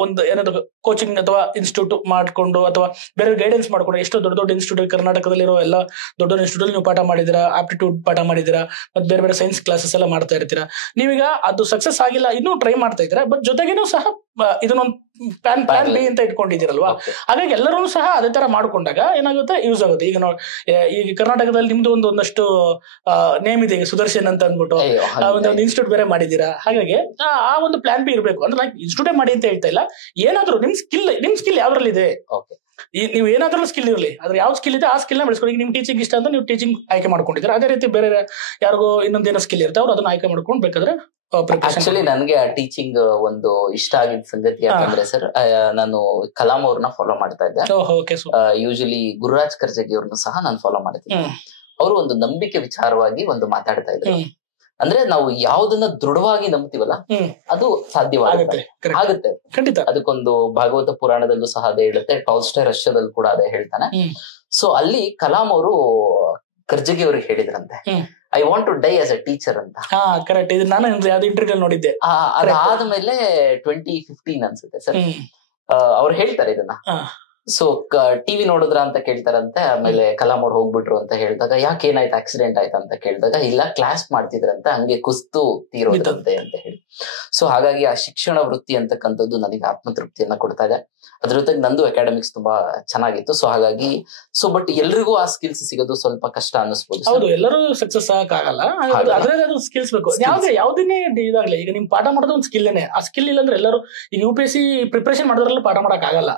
ಒಂದು ಏನಾದ್ರು ಕೋಚಿಂಗ್ ಅಥವಾ ಇನ್ಸ್ಟಿಟ್ಯೂಟ್ ಮಾಡ್ಕೊಂಡು ಅಥವಾ ಬೇರೆ ಗೈಡೆನ್ಸ್ ಮಾಡ್ಕೊಂಡು, ಎಷ್ಟೋ ದೊಡ್ಡ ಇನ್ಸ್ಟಿಟ್ಯೂಟ್ ಕರ್ನಾಟಕದಲ್ಲಿರೋ ಎಲ್ಲ ದೊಡ್ಡ ಇನ್ಸ್ಟಿಟ್ಯೂಟ್ ನೀವು ಪಾಠ ಮಾಡಿದಿರಾ, ಆಪ್ಟಿಟ್ಯೂಡ್ ಪಾಠ ಮಾಡಿದಿರಾ, ಮತ್ತೆ ಬೇರೆ ಸೈನ್ಸ್ ಕ್ಲಾಸಸ್ ಎಲ್ಲ ಮಾಡ್ತಾ ಇರ್ತೀರಾ. ನೀವೀಗ ಅದು ಸಕ್ಸಸ್ ಆಗಿಲ್ಲ, ಇನ್ನೂ ಟ್ರೈ ಮಾಡ್ತಾ ಇದ್ದೀರಾ. ಬಟ್ ಜೊತೆಗೇನು ಸಹ ಇದನ್ನೊಂದು ಪ್ಲಾನ್ ಬಿ ಅಂತ ಇಟ್ಕೊಂಡಿದ್ದೀರಲ್ವಾ. ಹಾಗಾಗಿ ಎಲ್ಲರೂ ಸಹ ಅದೇ ತರ ಮಾಡ್ಕೊಂಡಾಗ ಏನಾಗುತ್ತೆ, ಯೂಸ್ ಆಗುತ್ತೆ. ಈಗ ಕರ್ನಾಟಕದಲ್ಲಿ ನಿಮ್ದು ಒಂದಷ್ಟು ನೇಮ್ ಇದೆ, ಈಗ ಸುದರ್ಶನ್ ಅಂತ ಅಂದ್ಬಿಟ್ಟು ಒಂದು ಇನ್ಸ್ಟಿಟ್ಯೂಟ್ ಬೇರೆ ಮಾಡಿದೀರಾ. ಹಾಗಾಗಿ ಆ ಒಂದು ಪ್ಲಾನ್ ಬಿ ಇರಬೇಕು. ಅಂದ್ರೆ ನಾನು ಇನ್ಸ್ಟಿಟ್ಯೂಟ್ ಮಾಡಿ ಅಂತ ಹೇಳ್ತಾ ಇಲ್ಲ, ಏನಾದ್ರು ನಿಮ್ ಸ್ಕಿಲ್ ಯಾವ್ದ್ರಲ್ಲಿ ಇದೆ, ನೀವು ಏನಾದ್ರೂ ಸ್ಕಿಲ್ ಇರಲಿ, ಅದ್ರ ಯಾವ ಸ್ಕಿಲ್ ಇದೆ ಆ ಸ್ಕಿಲ್ ನ ಬೆಳೆಸ್ಕೊಳ್ಳಿ. ಈಗ ನಿಮ್ ಟೀಚಿಂಗ್ ಇಷ್ಟ ಅಂತ ನೀವು ಟೀಚಿಂಗ್ ಆಯ್ಕೆ ಮಾಡ್ಕೊಂಡಿದ್ದೀರಾ. ಅದೇ ರೀತಿ ಬೇರೆ ಯಾರಿಗೋ ಇನ್ನೊಂದೇನೋ ಸ್ಕಿಲ್ ಇರುತ್ತೆ, ಅವ್ರು ಅದನ್ನ ಆಯ್ಕೆ ಮಾಡ್ಕೊಂಡು ಬೇಕಾದ್ರೆ. ಆಕ್ಚುಲಿ ನನಗೆ ಆ ಟೀಚಿಂಗ್ ಒಂದು ಇಷ್ಟ ಆಗಿದ್ದ ಸಂಗತಿ ಯಾಕಂದ್ರೆ ಸರ್, ನಾನು ಕಲಾಂ ಅವ್ರನ್ನ ಫಾಲೋ ಮಾಡ್ತಾ ಇದ್ದೆ. ಯೂಶಲಿ ಗುರುರಾಜ್ ಕರ್ಜಗಿ ಅವ್ರನ್ನ ಸಹ ನಾನು ಫಾಲೋ ಮಾಡ್ತೀನಿ. ಅವರು ಒಂದು ನಂಬಿಕೆ ವಿಚಾರವಾಗಿ ಒಂದು ಮಾತಾಡ್ತಾ ಇದ್ರು. ಅಂದ್ರೆ ನಾವು ಯಾವ್ದನ್ನ ದೃಢವಾಗಿ ನಂಬ್ತೀವಲ್ಲ ಅದು ಸಾಧ್ಯವಾಗುತ್ತೆ, ಆಗುತ್ತೆ. ಅದಕ್ಕೊಂದು ಭಾಗವತ ಪುರಾಣದಲ್ಲೂ ಸಹ ಅದೇ ಹೇಳುತ್ತೆ, ಟಾಲ್ಸ್ಟಾಯ್ ರಷ್ಯಾದಲ್ಲಿ ಕೂಡ ಅದೇ ಹೇಳ್ತಾನೆ. ಸೊ ಅಲ್ಲಿ ಕಲಾಂ ಅವರು ಕರ್ಜಗಿ ಅವ್ರಿಗೆ ಹೇಳಿದ್ರಂತೆ, I want to die as a teacher ಅಂತ. ಕರೆಕ್ಟ್. ಇದು ನಾನು ಇಂಟರ್ವ್ಯೂ ನೋಡಿದ್ದೆ. ಅದಾದ್ಮೇಲೆ 2015 ಅನ್ಸುತ್ತೆ ಸರ್, ಅವ್ರು ಹೇಳ್ತಾರೆ ಇದನ್ನ. ಸೊ ಟಿವಿ ನೋಡಿದ್ರ ಅಂತ ಕೇಳ್ತಾರಂತೆ. ಆಮೇಲೆ ಕಲಾಂ ಅವ್ರು ಹೋಗ್ಬಿಟ್ರು ಅಂತ ಹೇಳಿದಾಗ, ಯಾಕೆ ಏನಾಯ್ತು, ಆಕ್ಸಿಡೆಂಟ್ ಆಯ್ತಾ ಅಂತ ಕೇಳಿದಾಗ, ಇಲ್ಲ ಕ್ಲಾಸ್ ಮಾಡ್ತಿದ್ರಂತೆ, ಹಂಗೆ ಕುಸ್ತು ತೀರೋದಂತೆ ಅಂತ ಹೇಳಿ. ಸೊ ಹಾಗಾಗಿ ಆ ಶಿಕ್ಷಣ ವೃತ್ತಿ ಅಂತಕ್ಕಂಥದ್ದು ನನಗೆ ಆತ್ಮತೃಪ್ತಿಯನ್ನ ಕೊಡ್ತಾ ಇದೆ. ಅದ್ರ ಜೊತೆಗೆ ನಂದು ಅಕಾಡೆಮಿಕ್ಸ್ ತುಂಬಾ ಚೆನ್ನಾಗಿತ್ತು. ಸೊ ಹಾಗಾಗಿ ಬಟ್ ಎಲ್ರಿಗೂ ಆ ಸ್ಕಿಲ್ಸ್ ಸಿಗೋದು ಸ್ವಲ್ಪ ಕಷ್ಟ ಅನ್ನಿಸ್ಬೋದು. ಹೌದು, ಎಲ್ಲರೂ ಸಕ್ಸಸ್ ಆಗಲ್ಲ. ಅದ್ರಲ್ಲಿ ಸ್ಕಿಲ್ಸ್ ಬೇಕು. ಯಾವ್ದನ್ನೇ ಇದಾಗ್ಲಿ, ಈಗ ನಿಮ್ ಪಾಠ ಮಾಡೋದು ಒಂದು ಸ್ಕಿಲ್ನೇ. ಆ ಸ್ಕಿಲ್ ಇಲ್ಲ ಅಂದ್ರೆ ಎಲ್ಲರೂ ಈಗ UPSC ಪ್ರಿಪರೇಷನ್ ಮಾಡಿದ್ರಲ್ಲ ಪಾಠ ಮಾಡಕ್ ಆಗಲ್ಲ.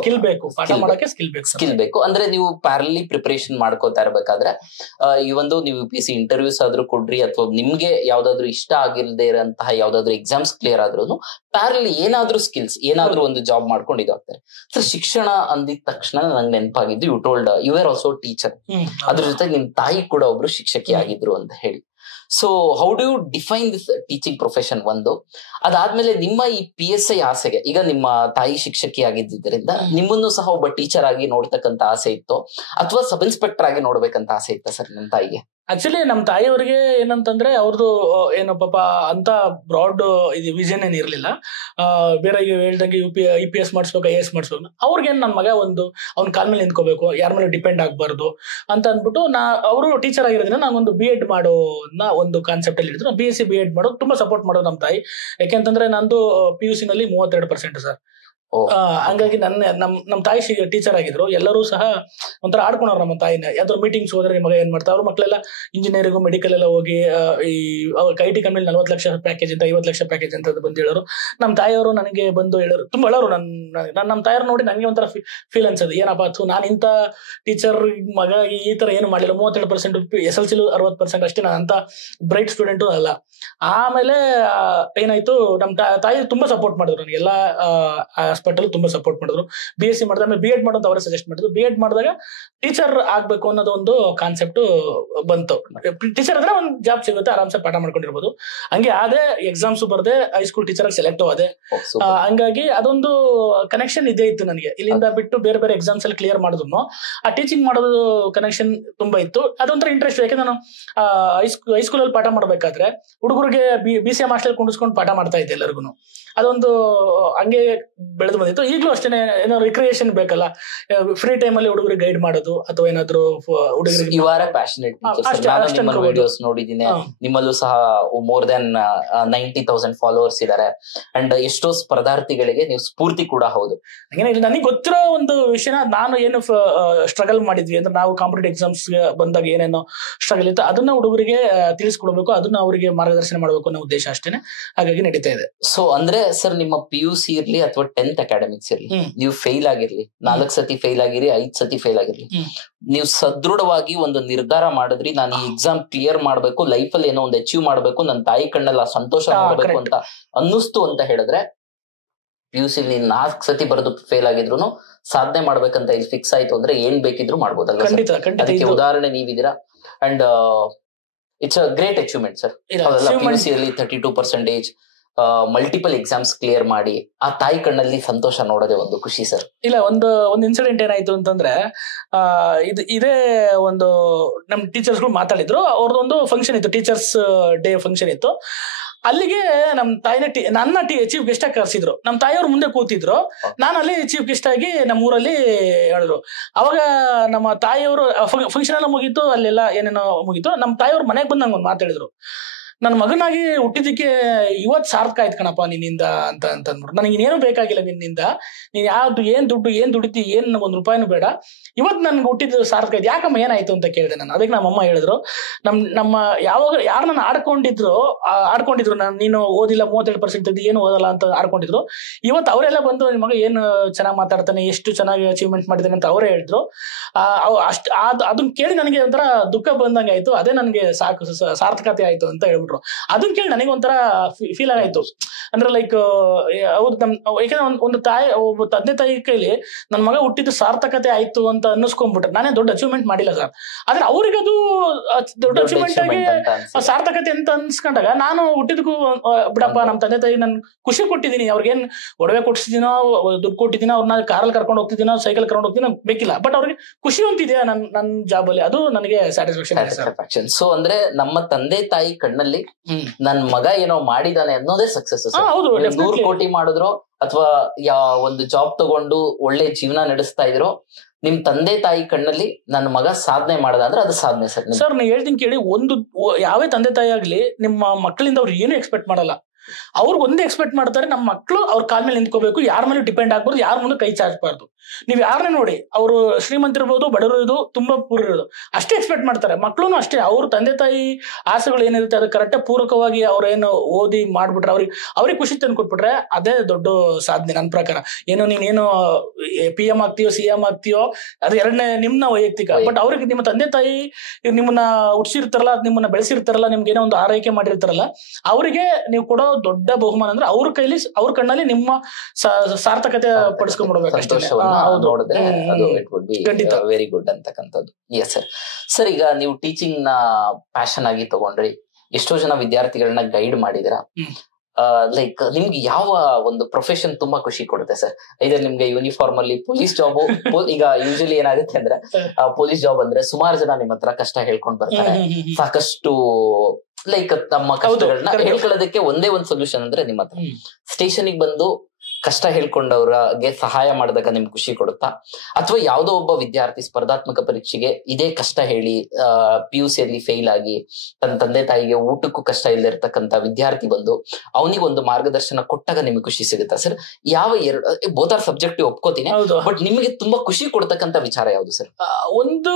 ಸ್ಕಿಲ್ ಬೇಕು, ಪಾಠ ಮಾಡಕ್ಕೆ ಸ್ಕಿಲ್ ಬೇಕು. ಅಂದ್ರೆ ನೀವು ಪ್ಯಾರಲಿ ಪ್ರಿಪರೇಷನ್ ಮಾಡ್ಕೋತಾ ಇರ್ಬೇಕಾದ್ರೆ ಈ ಒಂದು ನೀವು UPSC ಇಂಟರ್ವ್ಯೂಸ್ ಆದ್ರೂ ಕೊಡ್ರಿ, ಅಥವಾ ನಿಮ್ಗೆ ಯಾವ್ದಾದ್ರು ಇಷ್ಟ ಆಗಿಲ್ಲದೆ ಇರೋಂತಹ ಯಾವ್ದಾದ್ರು ಎಕ್ಸಾಮ್ಸ್ ಕ್ಲಿಯರ್ ಆದ್ರೂ ಪ್ಯಾರಲಿ ಏನಾದ್ರೂ ಸ್ಕಿಲ್ಸ್, ಏನಾದ್ರೂ ಒಂದು ಜಾಬ್ ಮಾಡ್ಕೊಂಡು ಇದಾಗ್ತಾರೆ. ಸೊ ಶಿಕ್ಷಣ ಅಂದಿದ ತಕ್ಷಣ ನಂಗೆ ನೆನಪಾಗಿದ್ದು, you told you are also teacher. ಅದ್ರ ಜೊತೆಗೆ ನಿಮ್ ತಾಯಿ ಕೂಡ ಒಬ್ರು ಶಿಕ್ಷಕಿ ಆಗಿದ್ರು ಅಂತ ಹೇಳಿ. So how do you define this teaching profession ಒಂದು, ಅದಾದ್ಮೇಲೆ ನಿಮ್ಮ ಈ PSI ಆಸೆಗೆ, ಈಗ ನಿಮ್ಮ ತಾಯಿ ಶಿಕ್ಷಕಿ ಆಗಿದ್ದರಿಂದ ನಿಮ್ಮನ್ನು ಸಹ ಒಬ್ಬ ಟೀಚರ್ ಆಗಿ ನೋಡ್ತಕ್ಕಂತ ಆಸೆ ಇತ್ತು ಅಥವಾ ಸಬ್ ಇನ್ಸ್ಪೆಕ್ಟರ್ ಆಗಿ ನೋಡ್ಬೇಕಂತ ಆಸೆ ಇತ್ತ ಸರ್ ನಿಮ್ ತಾಯಿಗೆ? ಆಕ್ಚುಲಿ ನಮ್ ತಾಯಿಯವ್ರಿಗೆ ಏನಂತಂದ್ರೆ ಅವ್ರದ್ದು ಏನು ಪಾಪ ಅಂತ ಬ್ರಾಡ್ ಇದು ವಿಷನ್ ಏನ್ ಇರ್ಲಿಲ್ಲ. ಬೇರೆ ಹೇಳ್ದಂಗೆ EPS ಮಾಡಿಸ್ಬೇಕು, IAS ಮಾಡಿಸ್ಬೇಕು. ಅವ್ರಿಗೇನ್ ನನ್ ಮಗ ಅವ್ನ ಕಾಲ್ ಮೇಲೆ ನಿಂತ್ಕೋಬೇಕು, ಯಾರ ಮೇಲೆ ಡಿಪೆಂಡ್ ಆಗ್ಬಾರ್ದು ಅಂತ ಅಂದ್ಬಿಟ್ಟು ಅವರು ಟೀಚರ್ ಆಗಿರೋದ್ರಿಂದ ನಾನೊಂದು B.Ed ಮಾಡೋ ಒಂದು ಕಾನ್ಸೆಪ್ಟ್ ಅಲ್ಲಿ ಇದ್ರು. BSc B.Ed ಮಾಡೋದು ತುಂಬಾ ಸಪೋರ್ಟ್ ಮಾಡೋದು ನಮ್ ತಾಯಿ. ಯಾಕೆಂತಂದ್ರೆ ನಂದು PUC ನಲ್ಲಿ 32% ಸರ್. ಹಂಗಾಗಿ ನಮ್ ತಾಯಿ ಟೀಚರ್ ಆಗಿದ್ರು. ಎಲ್ಲರೂ ಸಹ ಒಂಥರ ಆಡ್ಕೊಂಡವ್ರು ನಮ್ಮ ತಾಯಿನ. ಯಾವ್ದಾದ್ರು ಮೀಟಿಂಗ್ಸ್ ಹೋದ್ರೆ ನಿಮ್ಮ ಮಗ ಏನ್ ಮಾಡ್ತಾರೆ, ಅವ್ರ ಮಕ್ಕಳೆಲ್ಲ ಇಂಜಿನಿಯರಿಂಗ್ ಮೆಡಿಕಲ್ ಎಲ್ಲ ಹೋಗಿ ಈ IT ಕಂಪನಿ 40 ಲಕ್ಷ ಪ್ಯಾಕೇಜ್ ಅಂತ 50 ಲಕ್ಷ ಪ್ಯಾಕೇಜ್ ಅಂತ ಬಂದು ಹೇಳೋರು. ನಮ್ಮ ತಾಯಿಯವರು ನನಗೆ ಬಂದು ಹೇಳೋರು, ತುಂಬಾ ಹೇಳೋರು. ನಮ್ಮ ತಾಯಿಯವ್ರು ನೋಡಿ ನನಗೆ ಒಂಥರ ಫೀಲ್ ಅನ್ಸೋದು, ಏನಪ್ಪ ನಾನು ಇಂಥ ಟೀಚರ್ ಮಗ ಈ ತರ ಏನು ಮಾಡಿಲ್ಲ. 32% SLC 60% ಅಷ್ಟೇ, ನಾನು ಅಂತ ಬ್ರೈಟ್ ಸ್ಟೂಡೆಂಟು ಅಲ್ಲ. ಆಮೇಲೆ ಏನಾಯ್ತು, ನಮ್ಮ ತಾಯಿ ತುಂಬಾ ಸಪೋರ್ಟ್ ಮಾಡಿದ್ರು ನನಗೆ. ಎಲ್ಲ ಹಾಸ್ಪಿಟಲ್ ತುಂಬಾ ಸಪೋರ್ಟ್ ಮಾಡಿದ್ರು. BSc ಮಾಡಿದ್ರೆ ಆಮೇಲೆ B.Ed ಮಾಡೋದು ಅವರೇ ಸಜೆಸ್ಟ್ ಮಾಡಿದ್ರು. B.Ed ಮಾಡಿದಾಗ ಟೀಚರ್ ಆಗ್ಬೇಕು ಅನ್ನೋದು ಒಂದು ಕಾನ್ಸೆಪ್ಟ್ ಬಂತು. ಟೀಚರ್ ಅಂದ್ರೆ ಒಂದು ಜಾಬ್ ಸಿಗುತ್ತೆ, ಆರಾಮ್ಸೆ ಪಾಠ ಮಾಡ್ಕೊಂಡಿರ್ಬೋದು. ಹಂಗೆ ಅದೇ ಎಕ್ಸಾಮ್ಸ್ ಬರ್ದೆ ಹೈಸ್ಕೂಲ್ ಟೀಚರ್ ಆಗಿ ಸೆಲೆಕ್ಟ್ ಆದೆ. ಹಂಗಾಗಿ ಅದೊಂದು ಕನೆಕ್ಷನ್ ಇದೇ ಇತ್ತು ನನಗೆ. ಇಲ್ಲಿಂದ ಬಿಟ್ಟು ಬೇರೆ ಬೇರೆ ಎಕ್ಸಾಮ್ಸ್ ಅಲ್ಲಿ ಕ್ಲಿಯರ್ ಮಾಡಿದ್ರು ಆ ಟೀಚಿಂಗ್ ಮಾಡೋದು ಕನೆಕ್ಷನ್ ತುಂಬಾ ಇತ್ತು. ಅದೊಂಥರ ಇಂಟ್ರೆಸ್ಟ್. ಯಾಕಂದ್ರೆ ನಾನು ಹೈಸ್ಕೂಲ್ ಅಲ್ಲಿ ಪಾಠ ಮಾಡ್ಬೇಕಾದ್ರೆ ಹುಡುಗರಿಗೆ BCM ಹಾಸ್ಟೆಲ್ ಕುಂಡಿಸ್ಕೊಂಡು ಪಾಠ ಮಾಡ್ತಾ ಇದ್ದೆ ಎಲ್ಲರಿಗೂ. ಅದೊಂದು ಹಂಗೆ ಬೆಳೆದು ಬಂದಿತ್ತು. ಈಗಲೂ ಅಷ್ಟೇ, ಏನೋ ರಿಕ್ರಿಯೇಷನ್ ಬೇಕಲ್ಲ, ಫ್ರೀ ಟೈಮ್ ಅಲ್ಲಿ ಹುಡುಗರಿಗೆ ಗೈಡ್ ಮಾಡೋದು ಅಥವಾ ಏನಾದ್ರು ಹುಡುಗರಿಗೆ. ವಿಡಿಯೋಸ್ ನೋಡಿದ್ದೀನಿ, ನಿಮ್ಮಲ್ಲೂ ಸಹ ಮೋರ್ ದನ್ 90,000 ಫಾಲೋವರ್ಸ್ ಇದ್ದಾರೆ. ಅಂಡ್ ಎಷ್ಟೋ ಸ್ಪರ್ಧಾರ್ಥಿಗಳಿಗೆ ನೀವು ಸ್ಫೂರ್ತಿ ಕೂಡ ಹೌದು. ನನಗೆ ಗೊತ್ತಿರೋ ಒಂದು ವಿಷಯನ ನಾನು ಏನು ಸ್ಟ್ರಗಲ್ ಮಾಡಿದ್ವಿ ಅಂದ್ರೆ, ನಾವು ಕಾಂಪಿಟೇಟಿವ್ ಎಕ್ಸಾಮ್ಸ್ ಬಂದಾಗ ಏನೇನೋ ಸ್ಟ್ರಗಲ್ ಇತ್ತು ಅದನ್ನ ಹುಡುಗರಿಗೆ ತಿಳಿಸ್ಕೊಡ್ಬೇಕು, ಅದನ್ನ ಅವರಿಗೆ ಮಾರ್ಗದರ್ಶನ ಮಾಡಬೇಕು ಅನ್ನೋ ಉದ್ದೇಶ ಅಷ್ಟೇನೆ. ಹಾಗಾಗಿ ನಡೀತಾ ಇದೆ. ಸೊ ಅಂದ್ರೆ ಸರ್, ನಿಮ್ಮ PUC ಇರ್ಲಿ ಅಥವಾ 10th ಅಕಾಡೆಮಿಕ್ಸ್ ಇರ್ಲಿ, ನೀವು ಫೇಲ್ ಆಗಿರ್ಲಿ, 4 ಸತಿ ಫೇಲ್ ಆಗಿರಿ, 5 ಸತಿ ಫೇಲ್ ಆಗಿರ್ಲಿ, ನೀವು ಸದೃಢವಾಗಿ ಒಂದು ನಿರ್ಧಾರ ಮಾಡಿದ್ರಿ, ನಾನು ಈ ಎಕ್ಸಾಮ್ ಕ್ಲಿಯರ್ ಮಾಡ್ಬೇಕು, ಲೈಫ್ ಅಲ್ಲಿ ಏನೋ ಒಂದು ಅಚೀವ್ ಮಾಡ್ಬೇಕು, ನನ್ನ ತಾಯಿ ಕಣ್ಣಲ್ಲ ಸಂತೋಷ ಮಾಡ್ಬೇಕು ಅಂತ ಅನ್ನಿಸ್ತು ಅಂತ ಹೇಳಿದ್ರೆ, PUC ನೀನ್ 4 ಸತಿ ಬರೆದು ಫೇಲ್ ಆಗಿದ್ರು ಸಾಧನೆ ಮಾಡ್ಬೇಕಂತ ಇಲ್ಲಿ ಫಿಕ್ಸ್ ಆಯ್ತು ಅಂದ್ರೆ ಏನ್ ಬೇಕಿದ್ರು ಮಾಡ್ಬೋದಲ್ಲ. ಅದಕ್ಕೆ ಉದಾಹರಣೆ ನೀವಿದ್ದೀರಾ. And it's a great achievement sir. PUC ಅಲ್ಲಿ 32%, ಮಲ್ಟಿಪಲ್ ಎಕ್ಸಾಮ್ಸ್ ಕ್ಲಿಯರ್ ಮಾಡಿ ಆ ತಾಯಿ ಕಣ್ಣಲ್ಲಿ ಸಂತೋಷ ನೋಡೋದೇ ಒಂದು ಖುಷಿ ಸರ್. ಇಲ್ಲ, ಒಂದು ಇನ್ಸಿಡೆಂಟ್ ಏನಾಯ್ತು ಅಂತಂದ್ರೆ, ಇದೇ ಒಂದು ನಮ್ ಟೀಚರ್ಸ್ಗಳು ಮಾತಾಡಿದ್ರು. ಅವ್ರದ್ದೊಂದು ಫಂಕ್ಷನ್ ಇತ್ತು, ಟೀಚರ್ಸ್ ಡೇ ಫಂಕ್ಷನ್ ಇತ್ತು. ಅಲ್ಲಿಗೆ ನಮ್ ತಾಯಿನ ನನ್ನ ಚೀಫ್ ಗೆಸ್ಟ್ ಆಗಿ ಕರ್ಸಿದ್ರು. ನಮ್ ತಾಯಿಯವ್ರು ಮುಂದೆ ಕೂತಿದ್ರು, ನಾನು ಅಲ್ಲಿ ಚೀಫ್ ಗೆಸ್ಟ್ ಆಗಿ ನಮ್ಮ ಊರಲ್ಲಿ ಹೇಳಿದ್ರು. ಅವಾಗ ನಮ್ಮ ತಾಯಿಯವರು ಫಂಕ್ಷನ್ ಎಲ್ಲ ಮುಗೀತು, ಅಲ್ಲೆಲ್ಲ ಏನೇನೋ ಮುಗೀತು. ನಮ್ಮ ತಾಯಿಯವ್ರ ಮನೆಗೆ ಬಂದು ನಂಗೆ ಒಂದು ಮಾತಾಡಿದ್ರು, ನನ್ನ ಮಗನಾಗಿ ಹುಟ್ಟಿದಕ್ಕೆ ಇವತ್ತು ಸಾರ್ಥಕ ಆಯ್ತು ಕಣಪ್ಪ ನಿನ್ನಿಂದ ಅಂತ ಅಂದ್ಬಿಟ್ಟು. ನನಗೆ ಇನ್ನೇನು ಬೇಕಾಗಿಲ್ಲ ನಿನ್ನಿಂದ, ನೀನ್ ಯಾವ್ದು ಏನ್ ದುಡಿತಿ, ಏನ್ ₹1 ಬೇಡ, ಇವತ್ತು ನನ್ಗೆ ಹುಟ್ಟಿದ್ದು ಸಾರ್ಥಕ ಆಯ್ತು. ಯಾಕಮ್ಮ ಏನಾಯ್ತು ಅಂತ ಕೇಳಿದೆ ನಾನು. ಅದಕ್ಕೆ ನಮ್ಮಮ್ಮ ಹೇಳಿದ್ರು, ನಮ್ಮ ಯಾವಾಗ ಯಾರು ನಾನು ಆಡ್ಕೊಂಡಿದ್ರು ನೀನು ಓದಿಲ್ಲ, 32% ತೆಗ್ದು ಏನು ಓದಲ್ಲ ಅಂತ ಆಡ್ಕೊಂಡಿದ್ರು. ಇವತ್ತು ಅವರೆಲ್ಲ ಬಂದು ನಿನ್ ಮಗ ಏನು ಚೆನ್ನಾಗಿ ಮಾತಾಡ್ತಾನೆ, ಎಷ್ಟು ಚೆನ್ನಾಗಿ ಅಚೀವ್ಮೆಂಟ್ ಮಾಡಿದ್ದಾನೆ ಅಂತ ಅವರೇ ಹೇಳಿದ್ರು. ಅದನ್ನ ಕೇಳಿ ನನಗೆ ಒಂಥರ ದುಃಖ ಬಂದಂಗೆ ಆಯ್ತು. ಅದೇ ನನಗೆ ಸಾರ್ಥಕತೆ ಆಯ್ತು ಅಂತ ಹೇಳ್ಬಿಟ್ಟು ಅದನ್ನ ಕೇಳಿ ನನಗೆ ಒಂಥರ ಫೀಲ್ ಆಗಾಯ್ತು. ಅಂದ್ರೆ ಲೈಕ್ ಅವ್ರು ಯಾಕಂದ್ರೆ ಒಂದು ಒಬ್ಬ ತಂದೆ ತಾಯಿ ಕೈಲಿ ನನ್ನ ಮಗ ಹುಟ್ಟಿದ್ದು ಸಾರ್ಥಕತೆ ಆಯ್ತು ಅಂತ ಅನ್ನಿಸ್ಕೊಂಡ್ಬಿಟ್ರೆ, ನಾನೇ ದೊಡ್ಡ ಅಚೀವ್ಮೆಂಟ್ ಮಾಡಿಲ್ಲ ಸರ್. ಆದ್ರೆ ಅವ್ರಿಗದು ದೊಡ್ಡ ಅಚೀವ್ಮೆಂಟ್ ಆಗಿ ಸಾರ್ಥಕತೆ ಅಂತ ಅನ್ಸ್ಕೊಂಡಾಗ, ನಾನು ಹುಟ್ಟಿದಕ್ಕೂ ಬಿಡಪ್ಪ ನಮ್ಮ ತಂದೆ ತಾಯಿ ನನ್ ಖುಷಿ ಕೊಟ್ಟಿದ್ದೀನಿ. ಅವ್ರಿಗೇನ್ ಒಡವೆ ಕೊಡ್ಸಿದ್ದೀನೋ, ದುಡ್ಡು ಕೊಟ್ಟಿದ್ದೀನೋ, ಅವ್ರನ್ನ ಕಾರಲ್ಲಿ ಕರ್ಕೊಂಡು ಹೋಗ್ತಿದ್ದೀನೋ, ಸೈಕಲ್ ಕರ್ಕೊಂಡು ಹೋಗ್ತೀನಿ ಬೇಕಿಲ್ಲ, ಬಟ್ ಅವ್ರಿಗೆ ಖುಷಿ ಅಂತಿದೆಯಾ ನನ್ನ ಜಾಬ್ ಅಲ್ಲಿ, ಅದು ನನಗೆ ಸ್ಯಾಟಿಸ್ಫ್ಯಾಕ್ಷನ್. ಸೊ ಅಂದ್ರೆ ನಮ್ಮ ತಂದೆ ತಾಯಿ ಕಣ್ಣಲ್ಲಿ ನನ್ ಮಗ ಏನೋ ಮಾಡಿದಾನೆ ಅನ್ನೋದೇ ಸಕ್ಸಸ್. 100 ಕೋಟಿ ಮಾಡಿದ್ರು ಅಥವಾ ಒಂದು ಜಾಬ್ ತಗೊಂಡು ಒಳ್ಳೆ ಜೀವನ ನಡೆಸ್ತಾ ಇದ್ರು, ನಿಮ್ ತಂದೆ ತಾಯಿ ಕಣ್ಣಲ್ಲಿ ನನ್ನ ಮಗ ಸಾಧನೆ ಮಾಡದ ಅಂದ್ರೆ ಅದು ಸಾಧನೆ ಸರ್. ಸರ್ ನೀವು ಹೇಳ್ತೀನಿ ಕೇಳಿ, ಯಾವೇ ತಂದೆ ತಾಯಿ ಆಗ್ಲಿ ನಿಮ್ಮ ಮಕ್ಕಳಿಂದ ಅವ್ರು ಏನು ಎಕ್ಸ್ಪೆಕ್ಟ್ ಮಾಡಲ್ಲ. ಅವ್ರಿಗೆ ಒಂದೇ ಎಕ್ಸ್ಪೆಕ್ಟ್ ಮಾಡ್ತಾರೆ, ನಮ್ಮ ಮಕ್ಕಳು ಅವ್ರ ಕಾಲ ಮೇಲೆ ನಿಂತ್ಕೋಬೇಕು, ಯಾರ ಮೇಲೆ ಡಿಪೆಂಡ್ ಆಗ್ಬಾರ್ದು, ಯಾರ ಮುಂದೆ ಕೈ ಚಾಚಬಾರ್ದು. ನೀವ್ ಯಾರನ್ನೇ ನೋಡಿ, ಅವರು ಶ್ರೀಮಂತರಿರ್ಬೋದು, ಬಡವರು ಇರೋದು, ತುಂಬಾ ಪೂರ್ ಇರೋದು, ಅಷ್ಟೇ ಎಕ್ಸ್ಪೆಕ್ಟ್ ಮಾಡ್ತಾರೆ. ಮಕ್ಕಳು ಅಷ್ಟೇ, ಅವ್ರ ತಂದೆ ತಾಯಿ ಆಸೆಗಳು ಏನಿರುತ್ತೆ ಅದು ಕರೆಕ್ಟಾಗಿ ಪೂರಕವಾಗಿ ಅವ್ರೇನು ಓದಿ ಮಾಡ್ಬಿಟ್ರೆ, ಅವ್ರಿಗೆ ಖುಷಿ ತಂದು ಕೊಟ್ಬಿಟ್ರೆ ಅದೇ ದೊಡ್ಡ ಸಾಧನೆ ನನ್ನ ಪ್ರಕಾರ. ಏನೋ ನೀನೇನು PM ಆಗ್ತೀಯೋ, CM ಆಗ್ತೀಯೋ, ಅದು ಎರಡನೇ ನಿಮ್ನ ವೈಯಕ್ತಿಕ. ಬಟ್ ಅವ್ರಿಗೆ ನಿಮ್ಮ ತಂದೆ ತಾಯಿ ನಿಮ್ಮನ್ನ ಹುಟ್ಟಿಸಿರ್ತಾರಲ್ಲ, ನಿಮ್ಮನ್ನ ಬೆಳೆಸಿರ್ತಾರಲ್ಲ, ನಿಮ್ಗೆ ಏನೋ ಒಂದು ಆರೈಕೆ ಮಾಡಿರ್ತಾರಲ್ಲ, ಅವರಿಗೆ ನೀವು ಕೊಡೋ ದೊಡ್ಡ ಬಹುಮಾನ ಅಂದ್ರೆ ಅವ್ರ ಕೈಲಿ, ಅವ್ರ ಕಣ್ಣಲ್ಲಿ ನಿಮ್ಮ ಸಾರ್ಥಕತೆ ಪಡಿಸ್ಕೊಂಡ್ಬಿಡ್ಬೇಕು ಅಷ್ಟೇ. ನೋಡಿದ್ರೆ ಅದು it would be very good ಅಂತಕ್ಕಂಥದ್ದು. Yes sir. ಸರ್, ಈಗ ನೀವು ಟೀಚಿಂಗ್ ನ ಪ್ಯಾಷನ್ ಆಗಿ ತಗೊಂಡ್ರಿ, ಎಷ್ಟೋ ಜನ ವಿದ್ಯಾರ್ಥಿಗಳನ್ನ ಗೈಡ್ ಮಾಡಿದಿರಾ. ಲೈಕ್ ನಿಮ್ಗೆ ಯಾವ ಒಂದು ಪ್ರೊಫೆಷನ್ ತುಂಬಾ ಖುಷಿ ಕೊಡುತ್ತೆ ಸರ್? ಇದರಲ್ಲಿ ನಿಮ್ಗೆ ಯೂನಿಫಾರ್ಮ್ ಅಲ್ಲಿ ಪೊಲೀಸ್ ಜಾಬ್, ಈಗ ಯೂಶಲಿ ಏನಾಗುತ್ತೆ ಅಂದ್ರೆ ಪೊಲೀಸ್ ಜಾಬ್ ಅಂದ್ರೆ ಸುಮಾರು ಜನ ನಿಮ್ ಹತ್ರ ಕಷ್ಟ ಹೇಳ್ಕೊಂಡ್ ಬರ್ತಾರೆ, ಸಾಕಷ್ಟು ಲೈಕ್ ತಮ್ಮ ಕಷ್ಟಗಳನ್ನ ಹೇಳ್ಕೊಳ್ಳೋದಕ್ಕೆ ಒಂದೇ ಒಂದು ಸೊಲ್ಯೂಷನ್ ಅಂದ್ರೆ ನಿಮ್ಮ ಹತ್ರ ಸ್ಟೇಷನ್ ಬಂದು ಕಷ್ಟ ಹೇಳ್ಕೊಂಡವ್ರಿಗೆ ಸಹಾಯ ಮಾಡಿದಾಗ ನಿಮ್ಗೆ ಖುಷಿ ಕೊಡುತ್ತಾ, ಅಥವಾ ಯಾವ್ದೋ ಒಬ್ಬ ವಿದ್ಯಾರ್ಥಿ ಸ್ಪರ್ಧಾತ್ಮಕ ಪರೀಕ್ಷೆಗೆ ಇದೇ ಕಷ್ಟ ಹೇಳಿ PUC ಅಲ್ಲಿ ಫೇಲ್ ಆಗಿ ತನ್ನ ತಂದೆ ತಾಯಿಗೆ ಊಟಕ್ಕೂ ಕಷ್ಟ ಇಲ್ಲದೆ ಇರ್ತಕ್ಕಂಥ ವಿದ್ಯಾರ್ಥಿ ಬಂದು ಅವನಿಗೆ ಒಂದು ಮಾರ್ಗದರ್ಶನ ಕೊಟ್ಟಾಗ ನಿಮ್ಗೆ ಖುಷಿ ಸಿಗುತ್ತಾ ಸರ್? ಯಾವ ಎರಡು ಬೋತ್ ಆರ್ ಸಬ್ಜೆಕ್ಟಿವ್ ಒಪ್ಕೋತೀನಿ, ಬಟ್ ನಿಮಗೆ ತುಂಬಾ ಖುಷಿ ಕೊಡ್ತಕ್ಕಂಥ ವಿಚಾರ ಯಾವ್ದು ಸರ್? ಒಂದು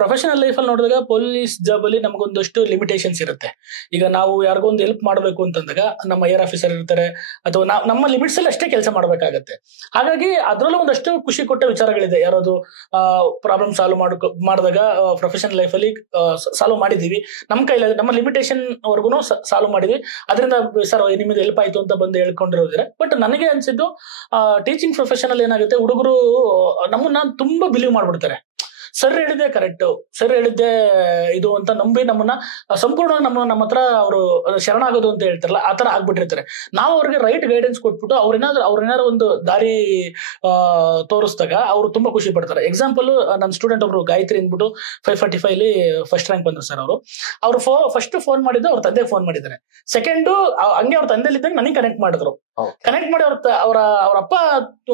ಪ್ರೊಫೆಷನಲ್ ಲೈಫ್ ಅಲ್ಲಿ ನೋಡಿದಾಗ ಪೊಲೀಸ್ ಜಾಬ್ ಅಲ್ಲಿ ನಮಗೊಂದಷ್ಟು ಲಿಮಿಟೇಷನ್ಸ್ ಇರುತ್ತೆ. ಈಗ ನಾವು ಯಾರಿಗೋ ಒಂದು ಹೆಲ್ಪ್ ಮಾಡಬೇಕು ಅಂತಂದಾಗ ನಮ್ಮ ಏರ್ ಆಫೀಸರ್ ಇರ್ತಾರೆ, ಅಥವಾ ನಮ್ಮ ಲಿಮಿಟ್ಸ್ ಅಲ್ಲಿ ಅಷ್ಟೇ ಕೆಲಸ ಮಾಡ್ಬೇಕಾಗತ್ತೆ. ಹಾಗಾಗಿ ಅದ್ರಲ್ಲೂ ಒಂದಷ್ಟು ಖುಷಿ ಕೊಟ್ಟ ವಿಚಾರಗಳಿದೆ. ಯಾರಾದ್ರು ಪ್ರಾಬ್ಲಮ್ ಸಾಲ್ವ್ ಮಾಡಿದಾಗ ಪ್ರೊಫೆಷನಲ್ ಲೈಫ್ ಅಲ್ಲಿ ಸಾಲ್ವ್ ಮಾಡಿದೀವಿ, ನಮ್ಮ ಕೈಲಿ ನಮ್ಮ ಲಿಮಿಟೇಷನ್ ವರ್ಗುನು ಸಾಲ್ವ್ ಮಾಡಿದ್ವಿ. ಅದರಿಂದ ಸರ್ ನಿಮ್ಗೆ ಹೆಲ್ಪ್ ಆಯ್ತು ಅಂತ ಬಂದು ಹೇಳ್ಕೊಂಡಿರೋದಿದ್ರೆ. ಬಟ್ ನನಗೆ ಅನ್ಸಿದ್ದು ಟೀಚಿಂಗ್ ಪ್ರೊಫೆಷನ್ ಅಲ್ಲಿ ಏನಾಗುತ್ತೆ, ಹುಡುಗರು ನಮ್ಮನ್ನ ತುಂಬಾ ಬಿಲೀವ್ ಮಾಡ್ಬಿಡ್ತಾರೆ. ಸರ್ ಹೇಳಿದ್ದೆ ಕರೆಕ್ಟ್, ಸರ್ ಹೇಳಿದ್ದೆ ಇದು ಅಂತ ನಂಬಿ ನಮ್ಮನ್ನ ಸಂಪೂರ್ಣ ನಮ್ಮ ಹತ್ರ ಅವರು ಶರಣಾಗೋದು ಅಂತ ಹೇಳ್ತಾರಲ್ಲ, ಆತರ ಆಗ್ಬಿಟ್ಟಿರ್ತಾರೆ. ನಾವು ಅವ್ರಿಗೆ ರೈಟ್ ಗೈಡೆನ್ಸ್ ಕೊಟ್ಬಿಟ್ಟು ಅವ್ರೇನಾದ್ರು ಒಂದು ದಾರಿ ತೋರಿಸಿದಾಗ ಅವರು ತುಂಬಾ ಖುಷಿ ಪಡ್ತಾರೆ. ಎಕ್ಸಾಂಪಲ್, ನನ್ನ ಸ್ಟೂಡೆಂಟ್ ಒಬ್ರು ಗಾಯತ್ರಿ ಅಂದ್ಬಿಟ್ಟು 545 ಫಸ್ಟ್ ರ್ಯಾಂಕ್ ಬಂದ್ರು ಸರ್. ಅವ್ರು ಫಸ್ಟ್ ಫೋನ್ ಮಾಡಿದ್ದು ಅವ್ರ ತಂದೆಗೆ ಫೋನ್ ಮಾಡಿದ್ದಾರೆ. ಸೆಕೆಂಡ್ ಹಂಗೆ ಅವ್ರ ತಂದೆಲಿ ಇದ್ದಾಗ ನನಗೆ ಕನೆಕ್ಟ್ ಮಾಡಿದ್ರು. ಕನೆಕ್ಟ್ ಮಾಡಿ ಅವ್ರ ಅಪ್ಪ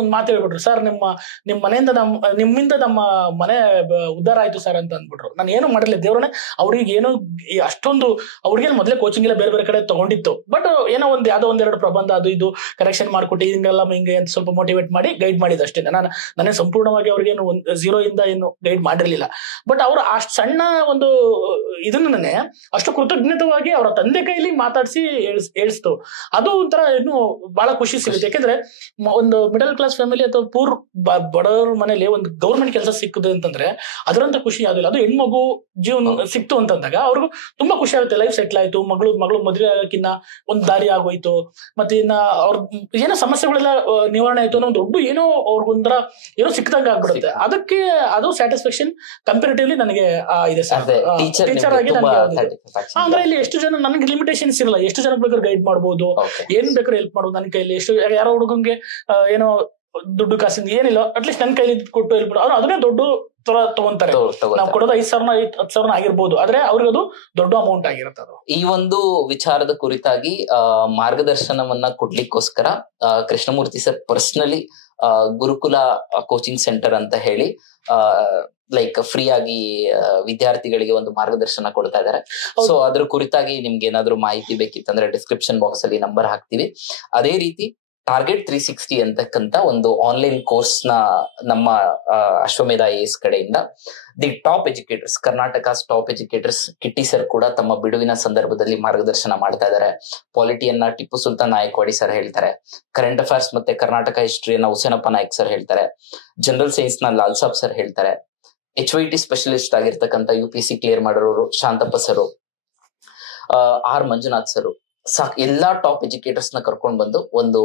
ಒಂದು ಮಾತು ಹೇಳ್ಬಿಟ್ರು, ಸರ್ ನಿಮ್ಮ ಮನೆಯಿಂದ ನಿಮ್ಮಿಂದ ನಮ್ಮ ಮನೆ ಉದ್ಧಾರ ಆಯ್ತು ಸರ್ ಅಂತ ಅಂದ್ಬಿಟ್ರು. ನಾನು ಏನು ಮಾಡಿರ್ಲಿಲ್ಲ, ದೇವ್ರನ್ನೇ ಅವ್ರಿಗೆ ಏನು ಅಷ್ಟೊಂದು ಅವ್ರಿಗೆ ಮೊದಲೇ ಕೋಚಿಂಗ್ ಎಲ್ಲ ಬೇರೆ ಬೇರೆ ಕಡೆ ತಗೊಂಡಿತ್ತು. ಬಟ್ ಏನೋ ಯಾವ್ದೋ ಒಂದೆರಡು ಪ್ರಬಂಧ ಅದು ಇದು ಕರೆಕ್ಷನ್ ಮಾಡ್ಕೊಟ್ಟು ಹಿಂಗೆಲ್ಲ ಹಿಂಗೆ ಅಂತ ಸ್ವಲ್ಪ ಮೋಟಿವೇಟ್ ಮಾಡಿ ಗೈಡ್ ಮಾಡಿದ್ದು ಅಷ್ಟೇ. ನಾನೇ ಸಂಪೂರ್ಣವಾಗಿ ಅವ್ರಿಗೇನು 0 ಇಂದ ಏನು ಗೈಡ್ ಮಾಡಿರ್ಲಿಲ್ಲ. ಬಟ್ ಅವರು ಅಷ್ಟು ಸಣ್ಣ ಒಂದು ಇದನ್ನೇ ಅಷ್ಟು ಕೃತಜ್ಞತವಾಗಿ ಅವರ ತಂದೆ ಕೈಲಿ ಮಾತಾಡಿಸಿ ಹೇಳಿಸ್ತು. ಅದು ಒಂಥರ ಏನು ಬಹಳ ಖುಷಿ ಸಿಗುತ್ತೆ. ಯಾಕಂದ್ರೆ ಒಂದು ಮಿಡಲ್ ಕ್ಲಾಸ್ ಫ್ಯಾಮಿಲಿ ಅಥವಾ ಬಡವರ ಮನೇಲಿ ಒಂದು ಗೌರ್ಮೆಂಟ್ ಕೆಲಸ ಸಿಕ್ಕುದು ಅಂತಂದ್ರೆ ಅದರಂತ ಖುಷಿ ಯಾವ್ದಿಲ್ಲ. ಅದು ಹೆಣ್ಮಗು ಜೀವನ ಸಿಕ್ತು ಅಂತಂದಾಗ ಅವ್ರಿಗೂ ತುಂಬಾ ಖುಷಿ ಆಗುತ್ತೆ. ಲೈಫ್ ಸೆಟ್ಲ್ ಆಯ್ತು, ಮಗಳು ಮದುವೆ ಆಗಕ್ಕಿನ್ನ ಒಂದು ದಾರಿ ಆಗೋಯ್ತು, ಮತ್ತೆ ಇನ್ನ ಅವ್ರ ಏನೋ ಸಮಸ್ಯೆಗಳೆಲ್ಲ ನಿವಾರಣೆ ಆಯ್ತು ಅನ್ನೋ ಒಂದು ದೊಡ್ಡ ಏನೋ ಅವ್ರಿಗೊಂಥರ ಏನೋ ಸಿಕ್ಕದಂಗ ಆಗ್ಬಿಡುತ್ತೆ. ಅದಕ್ಕೆ ಅದು ಸ್ಯಾಟಿಸ್ಫ್ಯಾಕ್ಷನ್ ಕಂಪೇರಿಟಿವ್ಲಿ ನನಗೆ ಇದೆ ಸರ್. ಟೀಚರ್ ಆಗಿ ಅಂದ್ರೆ ಇಲ್ಲಿ ಎಷ್ಟು ಜನ ನನಗೆ ಲಿಮಿಟೇಷನ್ಸ್ ಇರಲ್ಲ, ಎಷ್ಟು ಜನಕ್ಕೆ ಬೇಕಾದ್ರೆ ಗೈಡ್ ಮಾಡ್ಬೋದು, ಏನ್ ಬೇಕಾದ್ರೆ ಹೆಲ್ಪ್ ಮಾಡ್ಬೋದು. ನನ್ನ ಕೈಲಿ ಎಷ್ಟು ಯಾರೋ ಹುಡುಗಂಗೆ ಏನೋ ದುಡ್ಡು ಕಾಸಿಂದ ಏನಿಲ್ಲ, ಅಟ್ಲೀಸ್ಟ್ ನನ್ನ ಕೈಲಿ ಕೊಟ್ಟು ಹೇಳ್ಬಿಡು, ಅವ್ರು ಅದನ್ನೇ ದೊಡ್ಡ ತರ ತಗೊಂತಾರೆ. ನಾವು ಕೊಡೋದು 5,000 10,000 ಆಗಿರ್ಬೋದು, ಆದ್ರೆ ಅವ್ರಿಗೆ ಅದು ದೊಡ್ಡ ಅಮೌಂಟ್ ಆಗಿರುತ್ತೆ. ಅದು ಈ ಒಂದು ವಿಚಾರದ ಕುರಿತಾಗಿ ಮಾರ್ಗದರ್ಶನವನ್ನ ಕೊಡ್ಲಿಕ್ಕೋಸ್ಕರ ಕೃಷ್ಣಮೂರ್ತಿ ಸರ್ ಪರ್ಸನಲಿ ಗುರುಕುಲ ಕೋಚಿಂಗ್ ಸೆಂಟರ್ ಅಂತ ಹೇಳಿ ಲೈಕ್ ಫ್ರೀ ಆಗಿ ವಿದ್ಯಾರ್ಥಿಗಳಿಗೆ ಒಂದು ಮಾರ್ಗದರ್ಶನ ಕೊಡ್ತಾ ಇದ್ದಾರೆ. ಸೊ ಅದ್ರ ಕುರಿತಾಗಿ ನಿಮ್ಗೆ ಏನಾದ್ರು ಮಾಹಿತಿ ಬೇಕಿತ್ತಂದ್ರೆ ಡಿಸ್ಕ್ರಿಪ್ಷನ್ ಬಾಕ್ಸ್ ಅಲ್ಲಿ ನಂಬರ್ ಹಾಕ್ತಿವಿ. ಅದೇ ರೀತಿ ಟಾರ್ಗೆಟ್ 360 ಅಂತಕ್ಕಂತ ಒಂದು ಆನ್ಲೈನ್ ಕೋರ್ಸ್ ನ ನಮ್ಮ ಅಶ್ವಮೇಧ IAS ಕಡೆಯಿಂದ the top educators, Karnataka's top educators Kitti sir ಕೂಡ ತಮ್ಮ ಬಿಡುವಿನ ಸಂದರ್ಭದಲ್ಲಿ ಮಾರ್ಗದರ್ಶನ ಮಾಡ್ತಾ ಇದ್ದಾರೆ. ಪಾಲಿಟಿಯನ್ನ ಟಿಪ್ಪು ಸುಲ್ತಾನ್ ನಾಯಕ್ವಾಡಿ ಸರ್ ಹೇಳ್ತಾರೆ, ಕರೆಂಟ್ ಅಫೇರ್ಸ್ ಮತ್ತೆ ಕರ್ನಾಟಕ ಹಿಸ್ಟ್ರಿಯನ್ನ ಹುಸೇನಪ್ಪ ನಾಯ್ಕ್ ಸರ್ ಹೇಳ್ತಾರೆ, ಜನರಲ್ ಸೈನ್ಸ್ ನ ಲಾಲ್ ಸಾಬ್ ಸರ್ ಹೇಳ್ತಾರೆ, HYT ಸ್ಪೆಷಲಿಸ್ಟ್ ಆಗಿರ್ತಕ್ಕಂಥ UPSC ಕ್ಲಿಯರ್ ಮಾಡೋರು Shantappa sir, R Manjunath sir, ಎಲ್ಲಾ ಟಾಪ್ ಎಜುಕೇಟರ್ಸ್ ನ ಕರ್ಕೊಂಡು ಬಂದು ಒಂದು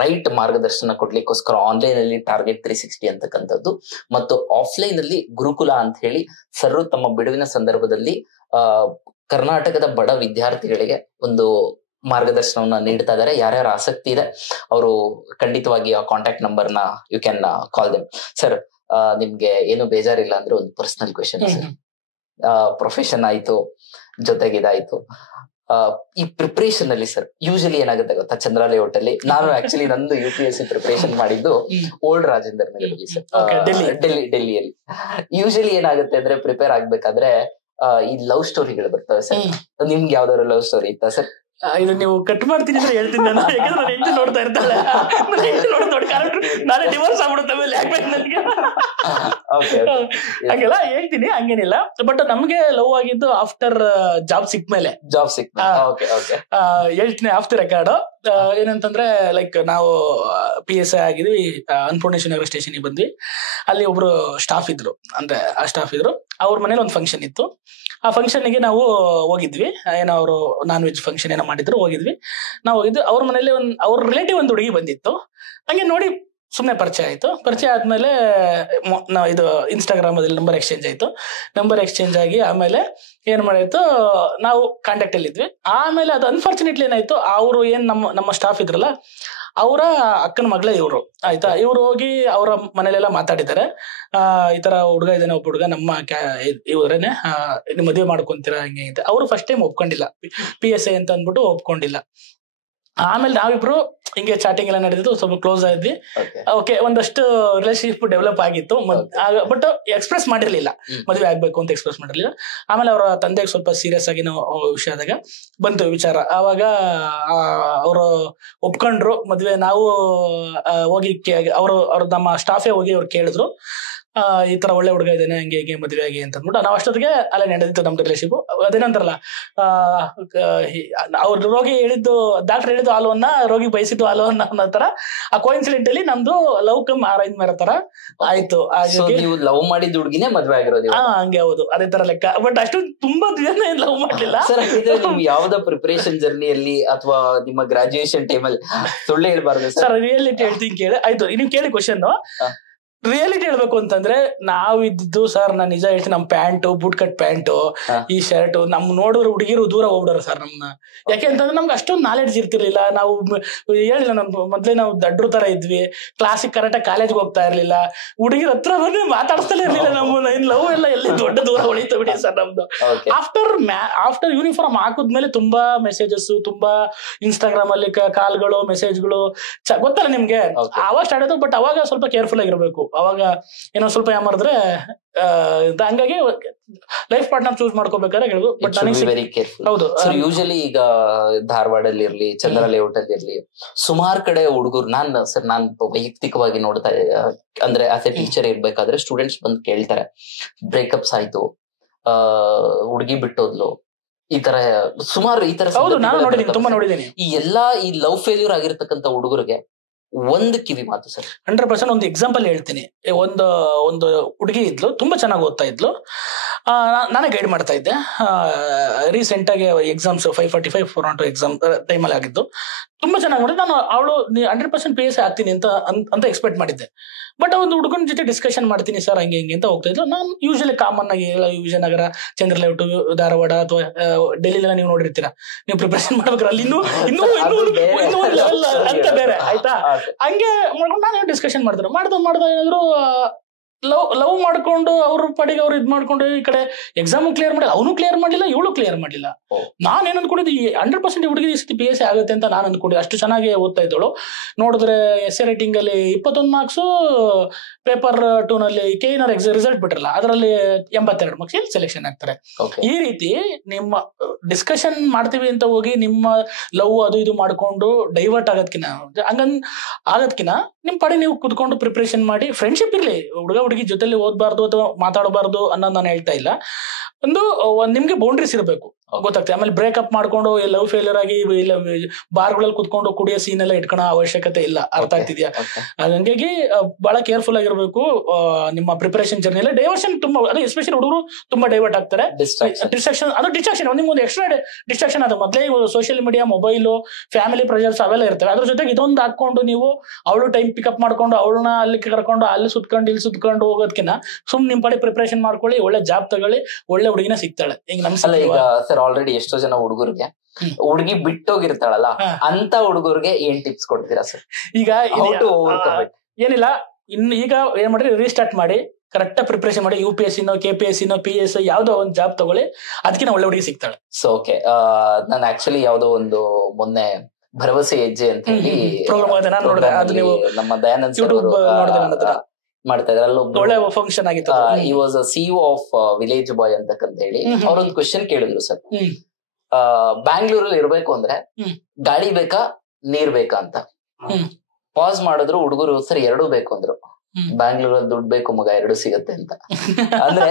ರೈಟ್ ಮಾರ್ಗದರ್ಶನ ಕೊಡ್ಲಿಕ್ಕೋಸ್ಕರ ಆನ್ಲೈನ್ ಅಲ್ಲಿ ಟಾರ್ಗೆಟ್ 360 ಅಂತಕ್ಕಂಥದ್ದು ಮತ್ತು ಆಫ್ಲೈನ್ ಅಲ್ಲಿ ಗುರುಕುಲ ಅಂತ ಹೇಳಿ ಸರ್ ತಮ್ಮ ಬಿಡುವಿನ ಸಂದರ್ಭದಲ್ಲಿ ಕರ್ನಾಟಕದ ಬಡ ವಿದ್ಯಾರ್ಥಿಗಳಿಗೆ ಒಂದು ಮಾರ್ಗದರ್ಶನವನ್ನ ನೀಡ್ತಾ ಇದ್ದಾರೆ. ಯಾರ್ಯಾರ ಆಸಕ್ತಿ ಇದೆ ಅವರು ಖಂಡಿತವಾಗಿ ಆ ಕಾಂಟ್ಯಾಕ್ಟ್ ನಂಬರ್ ನ you can call them. Sir ನಿಮ್ಗೆ ಏನು ಬೇಜಾರಿಲ್ಲ ಅಂದ್ರೆ ಒಂದು ಪರ್ಸನಲ್ ಕ್ವೆಶನ್ ಸರ್. ಪ್ರೊಫೆಷನ್ ಆಯ್ತು, ಜೊತೆಗೆ ಇದಾಯ್ತು, ಈ ಪ್ರಿಪರೇಷನ್ ಅಲ್ಲಿ ಸರ್ ಯೂಶಲಿ ಏನಾಗುತ್ತೆ ಗೊತ್ತಾ, ಚಂದ್ರ ಲೇಔಟ್ ಅಲ್ಲಿ ನಾನು ಆಕ್ಚುಲಿ ನಂದು UPSC ಪ್ರಿಪರೇಷನ್ ಮಾಡಿದ್ದು ಓಲ್ಡ್ ರಾಜೇಂದ್ರ ನಗರಲ್ಲಿ ಸರ್, ಡೆಲ್ಲಿಯಲ್ಲಿ. ಯೂಶಲಿ ಏನಾಗುತ್ತೆ ಅಂದ್ರೆ ಪ್ರಿಪೇರ್ ಆಗ್ಬೇಕಾದ್ರೆ ಈ ಲವ್ ಸ್ಟೋರಿಗಳು ಬರ್ತವೆ ಸರ್. ನಿಮ್ಗೆ ಯಾವ್ದಾದ್ರು ಲವ್ ಸ್ಟೋರಿ ಇತ್ತಾ ಸರ್? ಇದು ನೀವು ಕಟ್ ಮಾಡ್ತೀನಿ ಅಂದ್ರೆ ಹೇಳ್ತೀನಿ ನಾನು, ಯಾಕಂದ್ರೆ ನಾನು ಹೆಂಡತಿ ನೋಡ್ತಾ ಇರ್ತಾಳೆ, ನಾನೇ ಡಿವೋರ್ಸ್ ಆಗ್ಬಿಡುತ್ತೆ ಆಮೇಲೆ ನನಗೆ ಹಂಗೆಲ್ಲ ಹೇಳ್ತೀನಿ, ಹಂಗೇನಿಲ್ಲ. ಬಟ್ ನಮ್ಗೆ ಲವ್ ಆಗಿದ್ದು ಆಫ್ಟರ್ ಜಾಬ್ ಸಿಕ್ಮೇಲೆ ಹೇಳ್ತೀನಿ ಆಫ್ ದಿ ರೆಕಾರ್ಡ್. ಏನಂತಂದ್ರೆ ಲೈಕ್ ನಾವು PSI ಆಗಿದ್ವಿ, ಅನ್ನಪೂರ್ಣೇಶ್ವರಿ ನಗರ ಸ್ಟೇಷನ್ಗೆ ಬಂದ್ವಿ. ಅಲ್ಲಿ ಒಬ್ರು ಸ್ಟಾಫ್ ಇದ್ರು, ಅಂದ್ರೆ ಆ ಸ್ಟಾಫ್ ಇದ್ರು, ಅವ್ರ ಮನೇಲಿ ಒಂದು ಫಂಕ್ಷನ್ ಇತ್ತು. ಆ ಫಂಕ್ಷನ್ಗೆ ನಾವು ಹೋಗಿದ್ವಿ, ಏನೋ ಅವರು ನಾನ್ ವೆಜ್ ಫಂಕ್ಷನ್ ಏನೋ ಮಾಡಿದ್ರು, ಹೋಗಿದ್ವಿ. ನಾವು ಹೋಗಿದ್ವಿ ಅವ್ರ ಮನೇಲಿ. ಅವ್ರ ರಿಲೇಟಿವ್ ಒಂದು ಹುಡುಗಿ ಬಂದಿತ್ತು. ಹಂಗೆ ನೋಡಿ ಸುಮ್ಮನೆ ಪರಿಚಯ ಆಯ್ತು. ಪರಿಚಯ ಆದ್ಮೇಲೆ ಇದು ಇನ್ಸ್ಟಾಗ್ರಾಮ್ ಅಲ್ಲಿ ನಂಬರ್ ಎಕ್ಸ್ಚೇಂಜ್ ಆಯ್ತು. ನಂಬರ್ ಎಕ್ಸ್ಚೇಂಜ್ ಆಗಿ ಆಮೇಲೆ ಏನ್ ಮಾಡಾಯ್ತು, ನಾವು ಕಾಂಟ್ಯಾಕ್ಟ್ ಅಲ್ಲಿ ಇದ್ವಿ. ಆಮೇಲೆ ಅದು ಅನ್ಫಾರ್ಚುನೇಟ್ಲಿ ಏನಾಯ್ತು, ಅವರು ಏನ್ ನಮ್ಮ ಸ್ಟಾಫ್ ಇದ್ರಲ್ಲ, ಅವರ ಅಕ್ಕನ ಮಗಳೇ ಇವರು, ಆಯ್ತಾ. ಇವ್ರು ಹೋಗಿ ಅವರ ಮನೇಲೆಲ್ಲ ಮಾತಾಡಿದ್ದಾರೆ, ಈ ತರ ಹುಡುಗ ಇದ್ದಾನೆ, ಒಬ್ಬ ಹುಡುಗ ನಮ್ಮ ಇವ್ರೇನೆ, ಮದುವೆ ಮಾಡ್ಕೊಂತೀರಾ ಹಂಗೆ ಅಂತ. ಅವರು ಫಸ್ಟ್ ಟೈಮ್ ಒಪ್ಕೊಂಡಿಲ್ಲ, PSI ಅಂತ ಅಂದ್ಬಿಟ್ಟು ಒಪ್ಕೊಂಡಿಲ್ಲ. ಆಮೇಲೆ ನಾವಿಬ್ರು ಹಿಂಗೆ ಚಾಟಿಂಗ್ ಎಲ್ಲ ನಡೆದಿದ್ದು, ಸ್ವಲ್ಪ ಕ್ಲೋಸ್ ಆದ್ವಿ. ಓಕೆ, ಒಂದಷ್ಟು ರಿಲೇಶನ್ಶಿಪ್ ಡೆವಲಪ್ ಆಗಿತ್ತು, ಬಟ್ ಎಕ್ಸ್ಪ್ರೆಸ್ ಮಾಡಿರ್ಲಿಲ್ಲ, ಮದುವೆ ಆಗ್ಬೇಕು ಅಂತ ಎಕ್ಸ್ಪ್ರೆಸ್ ಮಾಡಿರ್ಲಿಲ್ಲ. ಆಮೇಲೆ ಅವರ ತಂದೆಗೆ ಸ್ವಲ್ಪ ಸೀರಿಯಸ್ ಆಗಿ ವಿಷಯ ಆದಾಗ ಬಂತು ವಿಚಾರ. ಆವಾಗ ಅವರು ಒಪ್ಕೊಂಡ್ರು ಮದ್ವೆ. ನಾವು ಹೋಗಿ ಅವ್ರ ನಮ್ಮ ಸ್ಟಾಫೇ ಹೋಗಿ ಅವ್ರು ಕೇಳಿದ್ರು, ಈ ತರ ಒಳ್ಳೆ ಹುಡುಗ ಇದ್ದೇನೆ, ಹಂಗೆ ಹೀಗೆ ಮದುವೆ ಆಗಿ ಅಂತ ಅಂದ್ಬಿಟ್ಟು. ನಾವು ಅಷ್ಟೊತ್ತಿಗೆ ಅಲ್ಲೇ ನಡೆದಿತ್ತು ನಮ್ದು ರಿಲೇಶನ್ಶಿಪ್. ಅದೇನಂತಾರಲ್ಲ, ಅವ್ರ ರೋಗಿ ಹೇಳಿದ್ದು, ಡಾಕ್ಟರ್ ಹೇಳಿದ್ದು ಹಾಲುವನ್ನ, ರೋಗಿ ಬಯಸಿದ್ದು ಹಾಲುವನ್ನ ಅನ್ನೋ ತರ ಆ ಕೋಇನ್ಸಿಡೆಂಟ್ ಅಲ್ಲಿ ನಮ್ದು ಲವ್ ಕಮ್ ಅರೇಂಜ್ ಮಾಡೋ ತರ ಆಯ್ತು. ಲವ್ ಮಾಡಿದ ಹುಡುಗಿನೇ ಮದ್ವೆ ಆಗಿರೋದು? ಹಂಗೆ, ಹೌದು, ಅದೇ ತರ ಲೆಕ್ಕ. ಬಟ್ ಅಷ್ಟು ತುಂಬಾ ದಿನ ಲವ್ ಮಾಡ್ಲಿಲ್ಲ. ಯಾವ್ದೋ ಪ್ರಿಪರೇಷನ್ ಜರ್ನಿಯಲ್ಲಿ ಅಥವಾ ನಿಮ್ಮ ಗ್ರಾಜುಯೇಷನ್ ಟೈಮಲ್ಲಿ? ಸುಳ್ಳು ಹೇಳ್ಬಾರ್ದು ಸರ್, ರಿಯಾಲಿಟಿ ಹೇಳ್ತೀನಿ ಕೇಳಿ. ಆಯ್ತು, ನೀವು ಕೇಳಿ ಕ್ವಶನ್. ರಿಯಾಲಿಟಿ ಹೇಳ್ಬೇಕು ಅಂತಂದ್ರೆ, ನಾವ್ ಇದ್ದು ಸರ್, ನಾನ್ ನಿಜ ಹೇಳ್ತೀನಿ, ನಮ್ ಪ್ಯಾಂಟು, ಬೂಟ್ ಕಟ್ ಪ್ಯಾಂಟು, ಈ ಶರ್ಟ್, ನಮ್ ನೋಡಿದ್ರೆ ಹುಡುಗಿರು ದೂರ ಹೋಗ್ಬಿಡೋರು ಸರ್ ನಮ್ನ. ಯಾಕೆ ಅಂತಂದ್ರೆ ನಮ್ಗೆ ಅಷ್ಟೊಂದು ನಾಲೆಡ್ಜ್ ಇರ್ತಿರ್ಲಿಲ್ಲ. ನಾವು ಹೇಳಿಲ್ಲ, ನಮ್ ಮೊದ್ಲೇ ನಾವು ದಡ್ರು ತರ ಇದ್ವಿ, ಕ್ಲಾಸಿಗೆ ಕರೆಕ್ಟಾಗಿ ಕಾಲೇಜ್ಗೆ ಹೋಗ್ತಾ ಇರ್ಲಿಲ್ಲ, ಹುಡುಗಿರ ಹತ್ರ ಬಂದು ಮಾತಾಡ್ತಾನೆ ಇರ್ಲಿಲ್ಲ. ನಮ್ಮನ್ನ ಇನ್ ಲವ್ ಎಲ್ಲ ಎಲ್ಲಿ ದೊಡ್ಡ ದೂರ ಹೊಳಿತು ಬಿಡಿ ಸರ್ ನಮ್ದು. ಆಫ್ಟರ್ ಯೂನಿಫಾರ್ಮ್ ಹಾಕಿದ್ಮೇಲೆ ತುಂಬಾ ಮೆಸೇಜಸ್, ತುಂಬಾ ಇನ್ಸ್ಟಾಗ್ರಾಮ್ ಅಲ್ಲಿ ಕಾಲ್ಗಳು, ಮೆಸೇಜ್ಗಳು, ಗೊತ್ತಲ್ಲ ನಿಮ್ಗೆ, ಅವಾಗ ಸ್ಟಾರ್ಟ್ ಆಯ್ತು. ಬಟ್ ಅವಾಗ ಸ್ವಲ್ಪ ಕೇರ್ಫುಲ್ ಆಗಿರ್ಬೇಕು. ಅವಾಗ ಏನೋ ಸ್ವಲ್ಪ ಯಾಮಾರಿದ್ರೆ ಹಂಗಾಗಿ ಲೈಫ್ ಪಾರ್ಟ್ನರ್ ಚೂಸ್ ಮಾಡ್ಕೋಬೇಕಾದ್ರೆ ಹೇಳ್ಬೋದು. ಬಟ್ ಹೌದು, ಯೂಶಲಿ ಈಗ ಧಾರವಾಡಲ್ಲಿ ಇರ್ಲಿ, ಚಂದ್ರ ಲೇಔಟ್ ಅಲ್ಲಿ ಇರ್ಲಿ, ಸುಮಾರು ಕಡೆ ಹುಡುಗರು, ನಾನ್ ವೈಯಕ್ತಿಕವಾಗಿ ನೋಡ್ತಾ ಅಂದ್ರೆ ಆಸ್ ಎ ಟೀಚರ್ ಇರ್ಬೇಕಾದ್ರೆ ಸ್ಟೂಡೆಂಟ್ಸ್ ಬಂದು ಕೇಳ್ತಾರೆ, ಬ್ರೇಕಪ್ಸ್ ಆಯ್ತು, ಹುಡುಗಿ ಬಿಟ್ಟೋದ್ಲು, ಈ ತರ ಸುಮಾರು ಈ ತರ. ತುಂಬಾ ನೋಡಿದ್ದೀನಿ. ಈ ಎಲ್ಲಾ ಈ ಲವ್ ಫೇಲ್ಯೂರ್ ಆಗಿರ್ತಕ್ಕಂಥ ಹುಡುಗರಿಗೆ ಒಂದು ಕಿವಿ ಮಾತು ಸರ್. 100% ಒಂದು ಎಕ್ಸಾಂಪಲ್ ಹೇಳ್ತೀನಿ. ಒಂದು ಹುಡುಗಿ ಇದ್ಲು, ತುಂಬಾ ಚೆನ್ನಾಗಿ ಓದ್ತಾ ಇದ್ಲು. ನಾನೇ ಗೈಡ್ ಮಾಡ್ತಾ ಇದ್ದೆ. ರೀಸೆಂಟ್ ಆಗಿ ಎಕ್ಸಾಮ್ಸ್ 545 402 ಎಕ್ಸಾಮ್ ಟೈಮಲ್ಲಿ ಆಗಿದ್ದು. ತುಂಬಾ ಚೆನ್ನಾಗಿ ಮಾಡಿದ್ದು. ನಾನು ಅವಳು 100% PSI ಆಗ್ತೀನಿ ಅಂತ ಎಕ್ಸ್ಪೆಕ್ಟ್ ಮಾಡಿದ್ದೆ. ಬಟ್ ಒಂದು ಹುಡುಗನ ಜೊತೆ ಡಿಸ್ಕಷನ್ ಮಾಡ್ತೀನಿ ಸರ್, ಹಂಗೆ ಹಿಂಗೆ ಅಂತ ಹೋಗ್ತಾ ಇದ್ಲು. ನಾನು ಯೂಶಲಿ ಕಾಮನ್ ಆಗಿ ವಿಜಯನಗರ, ಚಂದ್ರಲೇಔಟ್, ಧಾರವಾಡ ಅಥವಾ ಡೆಲ್ಲಿಲೆಲ್ಲ ನೀವು ನೋಡಿರ್ತೀರಾ, ನೀವು ಪ್ರಿಪರೇಷನ್ ಮಾಡ್ಬೇಕಾದ್ರೆ ಅಲ್ಲಿ ಇನ್ನೂ ಲೆವೆಲ್ ಅಂತ ಬೇರೆ, ಆಯ್ತಾ. ಹಂಗೆ ಮಾಡ್ಕೊಂಡು ನಾನು ಡಿಸ್ಕಷನ್ ಮಾಡ್ದ ಏನಾದ್ರು ಲವ್ ಮಾಡ್ಕೊಂಡು ಅವ್ರ ಪಾಡಿಗೆ ಅವ್ರು ಇದ್ ಮಾಡ್ಕೊಂಡು ಈ ಕಡೆ ಎಕ್ಸಾಮ್ ಕ್ಲಿಯರ್ ಮಾಡಿಲ್ಲ, ಅವನು ಕ್ಲಿಯರ್ ಮಾಡ್ಲಿಲ್ಲ, ಇವಳು ಕ್ಲಿಯರ್ ಮಾಡ್ಲಿಲ್ಲ. ನಾನ್ ಏನ್ ಅನ್ಕೊಂಡಿದ್ದೆ, 100% ಹುಡುಗಿ PSI ಆಗುತ್ತೆ ಅಂತ ನಾನು ಅನ್ಕೊಂಡಿದ್ದೆ. ಅಷ್ಟು ಚೆನ್ನಾಗಿ ಓದ್ತಾ ಇದ್ದಳು. ನೋಡಿದ್ರೆ essay ರೈಟಿಂಗ್ ಅಲ್ಲಿ 21 ಮಾರ್ಕ್ಸ್, ಪೇಪರ್ 2 ನಲ್ಲಿ KNR ರಿಸಲ್ಟ್ ಬಿಟ್ರಲ್ಲ, ಅದರಲ್ಲಿ 82 ಮಾರ್ಕ್ಸ್ ಸೆಲೆಕ್ಷನ್ ಆಗ್ತಾರೆ. ಈ ರೀತಿ ನಿಮ್ಮ ಡಿಸ್ಕಷನ್ ಮಾಡ್ತೀವಿ ಅಂತ ಹೋಗಿ ನಿಮ್ಮ ಲವ್ ಅದು ಇದು ಮಾಡ್ಕೊಂಡು ಡೈವರ್ಟ್ ಆಗೋದ್ಕಿನ ನಿಮ್ ಪಾಡಿ ನೀವು ಕುತ್ಕೊಂಡು ಪ್ರಿಪರೇಷನ್ ಮಾಡಿ, ಫ್ರೆಂಡ್ಶಿಪ್ ಇರ್ಲಿ, ಹುಡುಗಿ ಜೊತೆಲಿ ಓದ್ಬಾರ್ದು ಅಥವಾ ಮಾತಾಡಬಾರ್ದು ಅನ್ನೋದು ನಾನು ಹೇಳ್ತಾ ಇಲ್ಲ. ಒಂದು ನಿಮ್ಗೆ ಬೌಂಡ್ರೀಸ್ ಇರಬೇಕು, ಗೊತ್ತಾಗ್ತದೆ. ಆಮೇಲೆ ಬ್ರೇಕಪ್ ಮಾಡ್ಕೊಂಡು ಲವ್ ಫೇಲ್ಯೂರ್ ಆಗಿ ಬಾರ್ಗಳಲ್ಲಿ ಕುತ್ಕೊಂಡು ಕುಡಿಯೋ ಸೀನ್ ಎಲ್ಲ ಇಟ್ಕೊಳ್ಳೋ ಅವಶ್ಯಕತೆ ಇಲ್ಲ. ಅರ್ಥ ಆಗ್ತಿದ್ಯಾ? ಹಂಗಾಗಿ ಬಹಳ ಕೇರ್ಫುಲ್ ಆಗಿರ್ಬೇಕು ನಿಮ್ಮ ಪ್ರಿಪರೇಷನ್ ಜರ್ನಿ. ಡೈವರ್ಷನ್ ತುಂಬಾ, ಅದು ಎಸ್ಪೆಷಲಿ ಹುಡುಗರು ತುಂಬಾ ಡೈವರ್ಟ್ ಆಗ್ತಾರೆ. ಡಿಸ್ಟ್ರಾಕ್ಷನ್ ನಿಮ್ಗೊಂದು ಎಕ್ಸ್ಟ್ರಾ ಡಿಸ್ಟ್ರಾಕ್ಷನ್. ಅದು ಮೊದಲೇ social media, mobile, family pressures ಅವೆಲ್ಲ ಇರ್ತವೆ. ಅದ್ರ ಜೊತೆಗೆ ಇದೊಂದು ಹಾಕೊಂಡು ನೀವು ಅವಳು ಟೈಮ್ ಪಿಕಪ್ ಮಾಡ್ಕೊಂಡು ಅವಳನ್ನ ಅಲ್ಲಿ ಕರ್ಕೊಂಡು ಅಲ್ಲಿ ಸುತ್ಕೊಂಡು ಇಲ್ಲಿ ಸುತ್ಕೊಂಡು ಹೋಗೋದಕ್ಕಿಂತ ನಿಮ್ ಪಾಡಿ ಪ್ರಿಪರೇಷನ್ ಮಾಡ್ಕೊಳ್ಳಿ, ಒಳ್ಳೆ ಜಾಬ್ ತಗೊಳ್ಳಿ, ಒಳ್ಳೆ ಹುಡುಗಿನ ಸಿಗ್ತಾಳೆ. ಈಗ ಸರ್ ಆಲ್ರೆಡಿ ಎಷ್ಟೋ ಜನ ಹುಡುಗರಿಗೆ ಹುಡುಗಿ ಬಿಟ್ಟೋಗಿರ್ತಾಳಲ್ಲ, ಅಂತ ಹುಡುಗರಿಗೆ ಏನ್ ಟಿಪ್ಸ್ ಕೊಡ್ತೀರಾ ಸರ್? ಈಗ ಏನಿಲ್ಲ, ಈಗ ಏನ್ ಮಾಡ್ರಿ, ರೀಸ್ಟಾರ್ಟ್ ಮಾಡಿ ಕರೆಕ್ಟ್ ಪ್ರಿಪರೇಷನ್ ಮಾಡಿ. UPSC KPSC PSI ಯಾವ್ದೋ ಒಂದು ಜಾಬ್ ತಗೊಳ್ಳಿ, ಅದಕ್ಕಿಂತ ಒಳ್ಳೆ ಹುಡುಗಿ ಸಿಗ್ತಾಳೆ. ಸೊ ಓಕೆ, ನಾನು ಆಕ್ಚುಲಿ ಯಾವ್ದೋ ಒಂದು ಮೊನ್ನೆ ಭರವಸೆ ಹೆಜ್ಜೆ ಅಂತ ಹೇಳಿ ನಮ್ಮ ದಯಾನಂದ್ ಮಾಡ್ತಾ ಇದ್ರೆ, ಒಳ್ಳೆ ಫಂಕ್ಷನ್ ಆಗಿತ್ತು. ಈ was CEO of village boy ಅಂತಕ್ಕಂತ ಹೇಳಿ ಅವ್ರೊಂದು ಕ್ವೆಶನ್ ಕೇಳಿದ್ರು ಸರ್. ಬ್ಯಾಂಗ್ಳೂರಲ್ಲಿ ಇರ್ಬೇಕು ಅಂದ್ರೆ ಗಾಳಿ ಬೇಕಾ ನೀರ್ ಬೇಕಾ ಅಂತ ಪಾಸ್ ಮಾಡಿದ್ರು. ಹುಡುಗರು ಸರ್ ಎರಡೂ ಬೇಕು ಅಂದ್ರು. ಬ್ಯಾಂಗ್ಳೂರಲ್ಲಿ ದುಡ್ಡು ಬೇಕು ಮಗ, ಎರಡು ಸಿಗತ್ತೆ ಅಂತ. ಅಂದ್ರೆ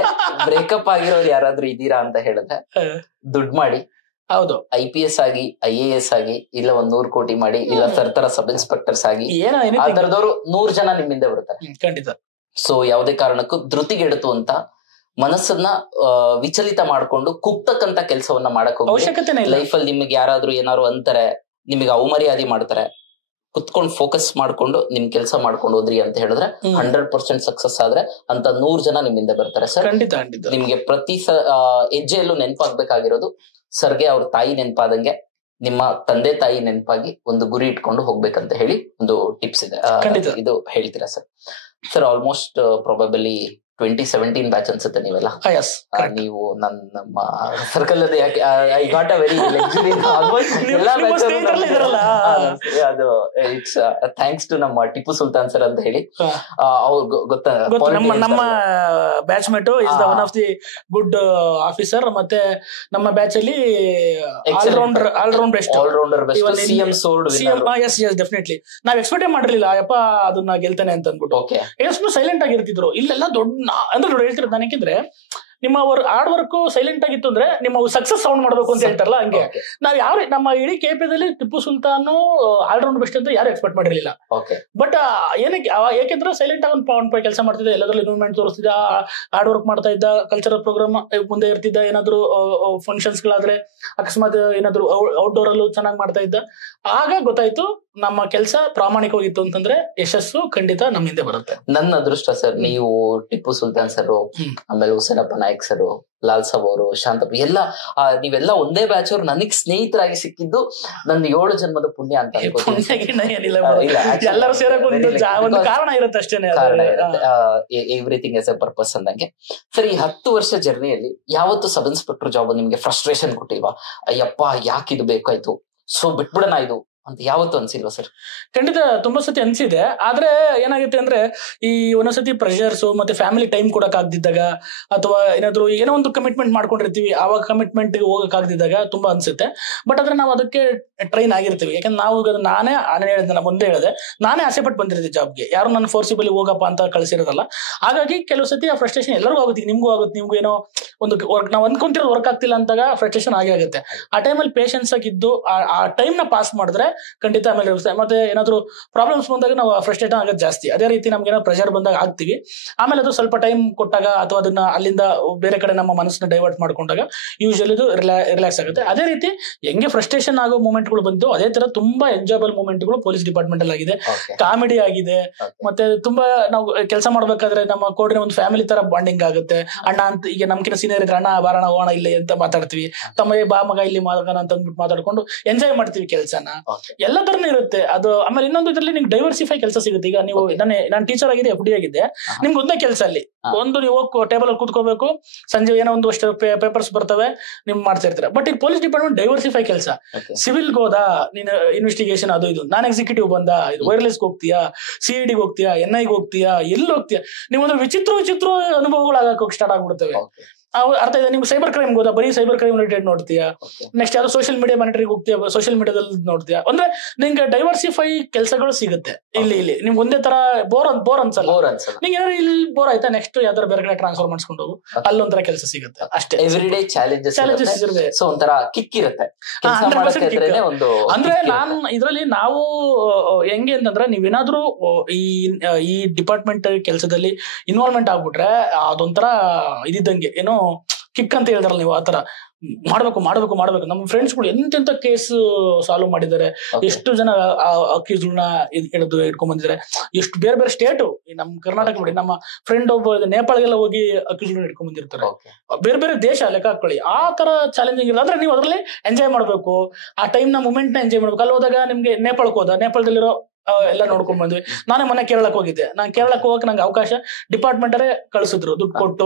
ಬ್ರೇಕಪ್ ಆಗಿರೋರು ಯಾರಾದ್ರೂ ಇದೀರಾ ಅಂತ ಹೇಳಿದ್ರೆ ದುಡ್ಡು ಮಾಡಿ, ಹೌದು, IPS ಆಗಿ IAS ಆಗಿ, ಇಲ್ಲ 100 ಕೋಟಿ ಮಾಡಿ, ಇಲ್ಲ ಸರ್ತರ ಸಬ್ ಇನ್ಸ್ಪೆಕ್ಟರ್ಸ್ ಆಗಿ, ಆ ತರದವ್ರು 100 ಜನ ನಿಮ್ಮಿಂದ ಬರ್ತಾರೆ. ಖಂಡಿತ. ಸೊ ಯಾವುದೇ ಕಾರಣಕ್ಕೂ ಧೃತಿಗೆಡುತ್ತು ಅಂತ ಮನಸ್ಸನ್ನ ವಿಚಲಿತ ಮಾಡ್ಕೊಂಡು ಕುಗ್ತಕ್ಕಂತ ಕೆಲಸವನ್ನ ಮಾಡಕ್ ಹೋಗಿ. ಲೈಫ್ ಅಲ್ಲಿ ನಿಮ್ಗೆ ಯಾರಾದ್ರೂ ಏನಾದ್ರು ಅಂತಾರೆ, ನಿಮಗೆ ಅವಮರ್ಯಾದೆ ಮಾಡ್ತಾರೆ, ಕುತ್ಕೊಂಡು ಫೋಕಸ್ ಮಾಡ್ಕೊಂಡು ನಿಮ್ ಕೆಲಸ ಮಾಡ್ಕೊಂಡು ಹೋದ್ರಿ ಅಂತ ಹೇಳಿದ್ರೆ 100% ಸಕ್ಸಸ್ ಆದ್ರೆ ಅಂತ 100 ಜನ ನಿಮ್ಮಿಂದ ಬರ್ತಾರೆ ಸರ್. ಖಂಡಿತ ನಿಮ್ಗೆ ಪ್ರತಿ ಹೆಜ್ಜೆಯಲ್ಲೂ ನೆನಪಾಗ್ಬೇಕಾಗಿರೋದು ಸರ್ಗೆ ಅವ್ರ ತಾಯಿ ನೆನಪಾದಂಗೆ ನಿಮ್ಮ ತಂದೆ ತಾಯಿ ನೆನಪಾಗಿ ಒಂದು ಗುರಿ ಇಟ್ಕೊಂಡು ಹೋಗ್ಬೇಕಂತ ಹೇಳಿ ಒಂದು ಟಿಪ್ಸ್ ಇದೆ, ಇದು ಹೇಳ್ತೀರಾ sir? Sir almost probably 2017 batch ಅನ್ಸುತ್ತೆ ನೀವೆಲ್ಲ. ನೀವು ನಮ್ಮ ಸರ್ಕಲ್ ಅಲ್ಲಿ I got a very luxury ಎಲ್ಲ ಅದು ಇಟ್ಸ್ ಥ್ಯಾಂಕ್ಸ್ ಟು ನಮ್ಮ ಟಿಪ್ಪು ಸುಲ್ತಾನ್ ಸರ್ ಅಂತ ಹೇಳಿ. ಅವ್ರು ಗೊತ್ತಾ ನಮ್ಮ batch mate is the one of the good officer. ಮತ್ತೆ ನಮ್ಮ ಬ್ಯಾಚ್ ಅಲ್ಲಿ ಆಲ್ರೌಂಡರ್ ಬೆಸ್ಟ್ ಸಿಎಂ ಸೋಲ್ಡ್ ಡೆಫಿನೆಟ್ಲಿ ನಾವ್ ಎಕ್ಸ್ಪೆಕ್ಟ್ ಮಾಡಿರ್ಲಿಲ್ಲ ಯಪ್ಪ ಅದನ್ನ ಗೆಲ್ತಾನೆ ಅಂತ ಅನ್ಬಿಟ್ಟು. ಎಷ್ಟು ಸೈಲೆಂಟ್ ಆಗಿರ್ತಿದ್ರು. ಇಲ್ಲೆಲ್ಲ ದೊಡ್ಡ ಅಂದ್ರೆ ನೋಡಿ ಹೇಳ್ತಿರೋದು ನನಗಿದ್ರೆ ನಿಮ್ಮ ಹಾರ್ಡ್ ವರ್ಕ್ ಸೈಲೆಂಟ್ ಆಗಿತ್ತು ಅಂದ್ರೆ ನಿಮ್ಮ ಸಕ್ಸಸ್ ಸೌಂಡ್ ಮಾಡ್ಬೇಕು ಅಂತ ಹೇಳ್ತಾರಲ್ಲ ಹಂಗೆ. ನಾವ್ ಯಾರು ನಮ್ಮ ಇಡೀ ಕೆಪಿದಲ್ಲಿ ಟಿಪ್ಪು ಸುಲ್ತಾನ್ ಆಲ್ರೌಂಡ್ ಬೆಸ್ಟ್ ಅಂತ ಯಾರು ಎಕ್ಸ್ಪೆಕ್ಟ್ ಮಾಡಿರ್ಲಿಲ್ಲ. ಬಟ್ ಏನಕ್ಕೆ ಯಾಕೆಂದ್ರೆ ಸೈಲೆಂಟ್ ಆಗಿ ಕೆಲಸ ಮಾಡ್ತಿದ್ದ, ಎಲ್ಲದ್ರಲ್ಲಿ ಇನ್ವಾಲ್ವ್ಮೆಂಟ್ ತೋರಿಸ್ತಿದ್ದ, ಹಾರ್ಡ್ ವರ್ಕ್ ಮಾಡ್ತಾ ಇದ್ದ, ಕಲ್ಚರಲ್ ಪ್ರೋಗ್ರಾಮ್ ಮುಂದೆ ಇರ್ತಿದ್ದ, ಏನಾದ್ರು ಫಂಕ್ಷನ್ಸ್ ಗಳಾದ್ರೆ ಅಕಸ್ಮಾತ್ ಏನಾದ್ರು ಔಟ್ಡೋರ್ ಅಲ್ಲೂ ಚೆನ್ನಾಗಿ ಮಾಡ್ತಾ ಇದ್ದ. ಆಗ ಗೊತ್ತಾಯ್ತು ನಮ್ಮ ಕೆಲಸ ಪ್ರಾಮಾಣಿಕವಾಗಿತ್ತು ಅಂತಂದ್ರೆ ಯಶಸ್ಸು ಖಂಡಿತ ನಮ್ಮ ಹಿಂದೆ ಬರುತ್ತೆ. ನನ್ನ ಅದೃಷ್ಟ ಸರ್, ನೀವು ಟಿಪ್ಪು ಸುಲ್ತಾನ್ ಸರ್, ಆಮೇಲೆ ಹುಸೇನಪ್ಪ ನಾಯಕ್ ಸರ್, ಲಾಲ್ ಸಾಬ್ ಅವರು, ಶಾಂತಪ್ಪ ಎಲ್ಲ ನೀವೆಲ್ಲ ಒಂದೇ ಬ್ಯಾಚ್ ಅವ್ರು ನನಗ್ ಸ್ನೇಹಿತರಾಗಿ ಸಿಕ್ಕಿದ್ದು ನನ್ನ 7 ಜನ್ಮದ ಪುಣ್ಯ ಅಂತ ಎಲ್ಲರೂ ಸೇರಕ್ಕೆ ಒಂದು ಕಾರಣ ಇರುತ್ತೆ ಅಷ್ಟೇನೆ. ಎವ್ರಿಥಿಂಗ್ ಎಸ್ ಎ ಪರ್ಪಸ್ ಅಂದಂಗೆ. ಸರ್, ಈ 10 ವರ್ಷ ಜರ್ನಿಯಲ್ಲಿ ಯಾವತ್ತು ಸಬ್ ಇನ್ಸ್ಪೆಕ್ಟರ್ ಜಾಬ್ ನಿಮ್ಗೆ ಫ್ರಸ್ಟ್ರೇಷನ್ ಕೊಟ್ಟಿಲ್ವಾ? ಅಯ್ಯಪ್ಪ ಯಾಕಿದು ಬೇಕಾಯ್ತು, ಸೊ ಬಿಟ್ಬಿಡೋಣ ಇದು ಅಂತ ಯಾವತ್ತು ಅನ್ಸಿಲ್ವಾ ಸರ್? ಖಂಡಿತ ತುಂಬಾ ಸತಿ ಅನ್ಸಿದೆ. ಆದ್ರೆ ಏನಾಗುತ್ತೆ ಅಂದ್ರೆ ಈ ಒಂದೊಂದ್ಸತಿ ಪ್ರೆಷರ್ಸ್ ಮತ್ತೆ ಫ್ಯಾಮಿಲಿ ಟೈಮ್ ಕೊಡಕ್ ಆಗ್ದಿದ್ದಾಗ, ಅಥವಾ ಏನಾದ್ರು ಏನೋ ಒಂದು ಕಮಿಟ್ಮೆಂಟ್ ಮಾಡ್ಕೊಂಡಿರ್ತೀವಿ, ಆವಾಗ ಕಮಿಟ್ಮೆಂಟ್ ಹೋಗಕ್ ಆಗ್ದಿದ್ದಾಗ ತುಂಬಾ ಅನ್ಸುತ್ತೆ. ಬಟ್ ಆದ್ರೆ ನಾವು ಅದಕ್ಕೆ ಟ್ರೈನ್ ಆಗಿರ್ತೀವಿ. ಯಾಕಂದ್ರೆ ನಾವು ನಾನೇ ಮುಂದೆ ಹೇಳಿದೆ, ನಾನೇ ಆಸೆ ಪಟ್ಟು ಬಂದಿರ್ತೀವಿ ಜಾಬ್ಗೆ, ಯಾರು ನನ್ನ ಫೋರ್ಸಿಬಲಿ ಹೋಗಪ್ಪ ಅಂತ ಕಳಿಸಿರೋದಲ್ಲ. ಹಾಗಾಗಿ ಕೆಲವು ಸತಿ ಆ ಫ್ರಸ್ಟ್ರೇಷನ್ ಎಲ್ಲರಿಗೂ ಆಗುತ್ತೆ, ನಿಮ್ಗೂ ಆಗುತ್ತೆ. ನಿಮ್ಗೂ ಏನೋ ಒಂದು ನಾವು ಅಂದ್ಕೊಂತಿರೋದು ವರ್ಕ್ ಆಗ್ತಿಲ್ಲ ಅಂತಾಗ ಫ್ರಸ್ಟ್ರೇಷನ್ ಆಗೇ ಆಗುತ್ತೆ. ಆ ಟೈಮಲ್ಲಿ ಪೇಷನ್ಸ್ ಆಗಿದ್ದು ಆ ಟೈಮ್ ನ ಪಾಸ್ ಮಾಡಿದ್ರೆ ಖಂಡಿತ ಆಮೇಲೆ ಮತ್ತೆ ಏನಾದ್ರು ಪ್ರಾಬ್ಲಮ್ಸ್ ಬಂದಾಗ ನಾವು ಫ್ರಸ್ಟ್ರೇಟ್ ಆಗೋದು ಜಾಸ್ತಿ. ಅದೇ ರೀತಿ ನಮ್ಗೆ ಏನೋ ಪ್ರೆಷರ್ ಬಂದಾಗ ಆಗ್ತೀವಿ. ಆಮೇಲೆ ಅದು ಸ್ವಲ್ಪ ಟೈಮ್ ಕೊಟ್ಟಾಗ ಅಥವಾ ಅದನ್ನ ಅಲ್ಲಿಂದ ಬೇರೆ ಕಡೆ ನಮ್ಮ ಮನಸ್ಸನ್ನ ಡೈವರ್ಟ್ ಮಾಡ್ಕೊಂಡಾಗ ಯೂಶಲಿ ಇದು ರಿಲ್ಯಾಕ್ಸ್ ಆಗುತ್ತೆ. ಅದೇ ರೀತಿ ಹೆಂಗೆ ಫ್ರಸ್ಟ್ರೇಷನ್ ಆಗೋ ಮೂಮೆಂಟ್ಗಳು ಬಂತು, ಅದೇ ತರ ತುಂಬಾ ಎಂಜಾಯಬಲ್ ಮೂಮೆಂಟ್ಗಳು ಪೊಲೀಸ್ ಡಿಪಾರ್ಟ್ಮೆಂಟ್ ಅಲ್ಲಿ ಆಗಿದೆ, ಕಾಮಿಡಿ ಆಗಿದೆ. ಮತ್ತೆ ತುಂಬಾ ನಾವು ಕೆಲಸ ಮಾಡ್ಬೇಕಾದ್ರೆ ನಮ್ಮ ಕೋಡಿನ ಒಂದು ಫ್ಯಾಮಿಲಿ ತರ ಬಾಂಡಿಂಗ್ ಆಗುತ್ತೆ. ಅಣ್ಣ ಅಂತ ಈಗ ನಮ್ಕಿನ ಸೀನಿಯರ್ ಇದ್ರೆ ಅಣ್ಣ ಬಾರಣ ಹೋಣ ಇಲ್ಲಿ ಅಂತ ಮಾತಾಡ್ತೀವಿ, ತಮ್ಮ ಬಾ ಮಗ ಇಲ್ಲಿ ಮಾತಾಡೋಣ ಅಂತ ಅಂದ್ಬಿಟ್ಟು ಮಾತಾಡ್ಕೊಂಡು ಎಂಜಾಯ್ ಮಾಡ್ತೀವಿ ಕೆಲಸನ. ಎಲ್ಲ ತರನೇ ಇರುತ್ತೆ ಅದು. ಆಮೇಲೆ ಇನ್ನೊಂದು ಇದ್ರಲ್ಲಿ ನಿಮ್ಗೆ ಡೈವರ್ಸಿಫೈ ಕೆಲಸ ಸಿಗುತ್ತೆ. ಈಗ ನೀವು ನಾನು ಟೀಚರ್ ಆಗಿದೆ, FD ಆಗಿದ್ದೆ, ನಿಮ್ಗೆ ಒಂದೇ ಕೆಲಸ ಅಲ್ಲಿ ಒಂದು ನೀವು ಟೇಬಲ್ ಅಲ್ಲಿ ಕೂತ್ಕೋಬೇಕು, ಸಂಜೆ ಏನೋ ಒಂದು ಅಷ್ಟು ಪೇಪರ್ಸ್ ಬರ್ತವೆ, ನಿಮ್ ಮಾಡ್ತಾ ಇರ್ತೀರ. ಬಟ್ ಈಗ ಪೊಲೀಸ್ ಡಿಪಾರ್ಟ್ಮೆಂಟ್ ಡೈವರ್ಸಿಫೈ ಕೆಲಸ. ಸಿವಿಲ್ಗೆ ಹೋದ ನೀನು ಇನ್ವೆಸ್ಟಿಗೇಷನ್ ಅದು ಇದು, ನಾನ್ ಎಕ್ಸಿಕ್ಯೂಟಿವ್ ಬಂದ ಇದು ವೈರ್ಲೆಸ್ ಹೋಗ್ತೀಯಾ, CID ಹೋಗ್ತೀಯಾ, NI ಹೋಗ್ತೀಯಾ, ಎಲ್ಲಿ ಹೋಗ್ತೀಯಾ, ನೀವು ಒಂದು ವಿಚಿತ್ರ ಅನುಭವಗಳು ಆಗಕ್ಕೆ ಸ್ಟಾರ್ಟ್ ಆಗ್ಬಿಡ್ತವೆ. ಅರ್ಥ ಇದೆ. ನಿಮ್ಗೆ ಸೈಬರ್ ಕ್ರೈಮ್ ಹೋದ, ಬರೀ ಸೈಬರ್ ಕ್ರೈಮ್ ರಿಲೇಟೆಡ್ ನೋಡ್ತೀಯಾ. ನೆಕ್ಸ್ಟ್ ಯಾವ್ದು ಸೋಷಿಯಲ್ ಮೀಡಿಯಾ ಮಾನಿಟರಿಂಗ್ ಹೋಗ್ತೀಯಾ, ಸೋಷಿಯಲ್ ಮೀಡಿಯಾದಲ್ಲಿ ನೋಡ್ತೀಯಾ. ಅಂದ್ರೆ ನಿಮ್ಗೆ ಡೈವರ್ಸಿಫೈ ಕೆಲಸಗಳು ಸಿಗುತ್ತೆ. ಇಲ್ಲಿ ನಿಮ್ಗೆ ಒಂದೇ ತರ ಬೋರ್ ಅನ್ಸಲ್ಲ. ನಿಂಗೆ ಇಲ್ಲಿ ಬೋರ್ ಆಯ್ತಾ, ನೆಕ್ಸ್ಟ್ ಯಾವ್ದಾರ ಬೇರೆ ಕಡೆ ಟ್ರಾನ್ಸ್ಫರ್ ಮಾಡಿಸ್ಕೊಂಡು ಹೋಗು, ಅಲ್ಲೊಂಥರ ಕೆಲಸ ಸಿಗುತ್ತೆ ಅಷ್ಟೇ. ಎವ್ರಿಡೇ ಚಾಲೆಂಜಸ್ ಇರುತ್ತೆ, ಸೊ ಒಂಥರ ಕಿಕ್ ಇರುತ್ತೆ. ಅಂದ್ರೆ ನಾನ್ ಇದ್ರಲ್ಲಿ ನಾವು ಹೆಂಗೆ ಅಂತಂದ್ರೆ, ನೀವೇನಾದ್ರೂ ಈ ಡಿಪಾರ್ಟ್ಮೆಂಟ್ ಕೆಲಸದಲ್ಲಿ ಇನ್ವಾಲ್ವ್ಮೆಂಟ್ ಆಗ್ಬಿಟ್ರೆ ಅದೊಂಥರ ಇದ್ದಂಗೆ, ಏನೋ ಕಿಕ್ ಅಂತ ಹೇಳ್ತಾರಲ್ಲ ನೀವು, ಆತರ ಮಾಡ್ಬೇಕು. ನಮ್ಮ ಫ್ರೆಂಡ್ಸ್ಗಳು ಎಂತೆಂತ ಕೇಸ್ ಸಾಲ್ವ್ ಮಾಡಿದ್ದಾರೆ, ಎಷ್ಟು ಜನ ಅಕ್ಯೂಸ್ಗಳನ್ನ ಇಟ್ಕೊಂಡ್ ಬಂದಿದ್ದಾರೆ, ಎಷ್ಟು ಬೇರೆ ಬೇರೆ ಸ್ಟೇಟ್, ನಮ್ ಕರ್ನಾಟಕ ಬಿಡಿ, ನಮ್ಮ ಫ್ರೆಂಡ್ ಒಬ್ಬ ನೇಪಾಳಗೆಲ್ಲ ಹೋಗಿ ಅಕ್ಯೂಸ್ಗಳನ್ನ ಇಟ್ಕೊಂಡ್ ಬಂದಿರ್ತಾರೆ, ಬೇರೆ ಬೇರೆ ದೇಶ ಲೆಕ್ಕ ಹಾಕೊಳ್ಳಿ. ಆ ತರ ಚಾಲೆಂಜಿಂಗ್ ಇರೋದು. ಆದ್ರೆ ನೀವು ಅದರಲ್ಲಿ ಎಂಜಾಯ್ ಮಾಡ್ಬೇಕು, ಆ ಟೈಮ್ ನ ಮೂಮೆಂಟ್ ನ ಎಂಜಾಯ್ ಮಾಡ್ಬೇಕು. ಅಲ್ಲಿ ಹೋದಾಗ ನಿಮ್ಗೆ ನೇಪಾಳಕ್ಕೆ ಹೋದ, ನೇಪಾಳದಲ್ಲಿರೋ ಎಲ್ಲ ನೋಡ್ಕೊಂಡ್ ಬಂದ್ವಿ. ನಾನೇ ಮೊನ್ನೆ ಕೇರಳಕ್ಕೆ ಹೋಗಿದ್ದೆ. ನಾನು ಕೇರಳಕ್ಕೆ ಹೋಗಕ್ಕೆ ನಂಗೆ ಅವಕಾಶ ಡಿಪಾರ್ಟ್ಮೆಂಟ್ ಅವರೇ ಕಳಿಸಿದ್ರು, ದುಡ್ಡು ಕೊಟ್ಟು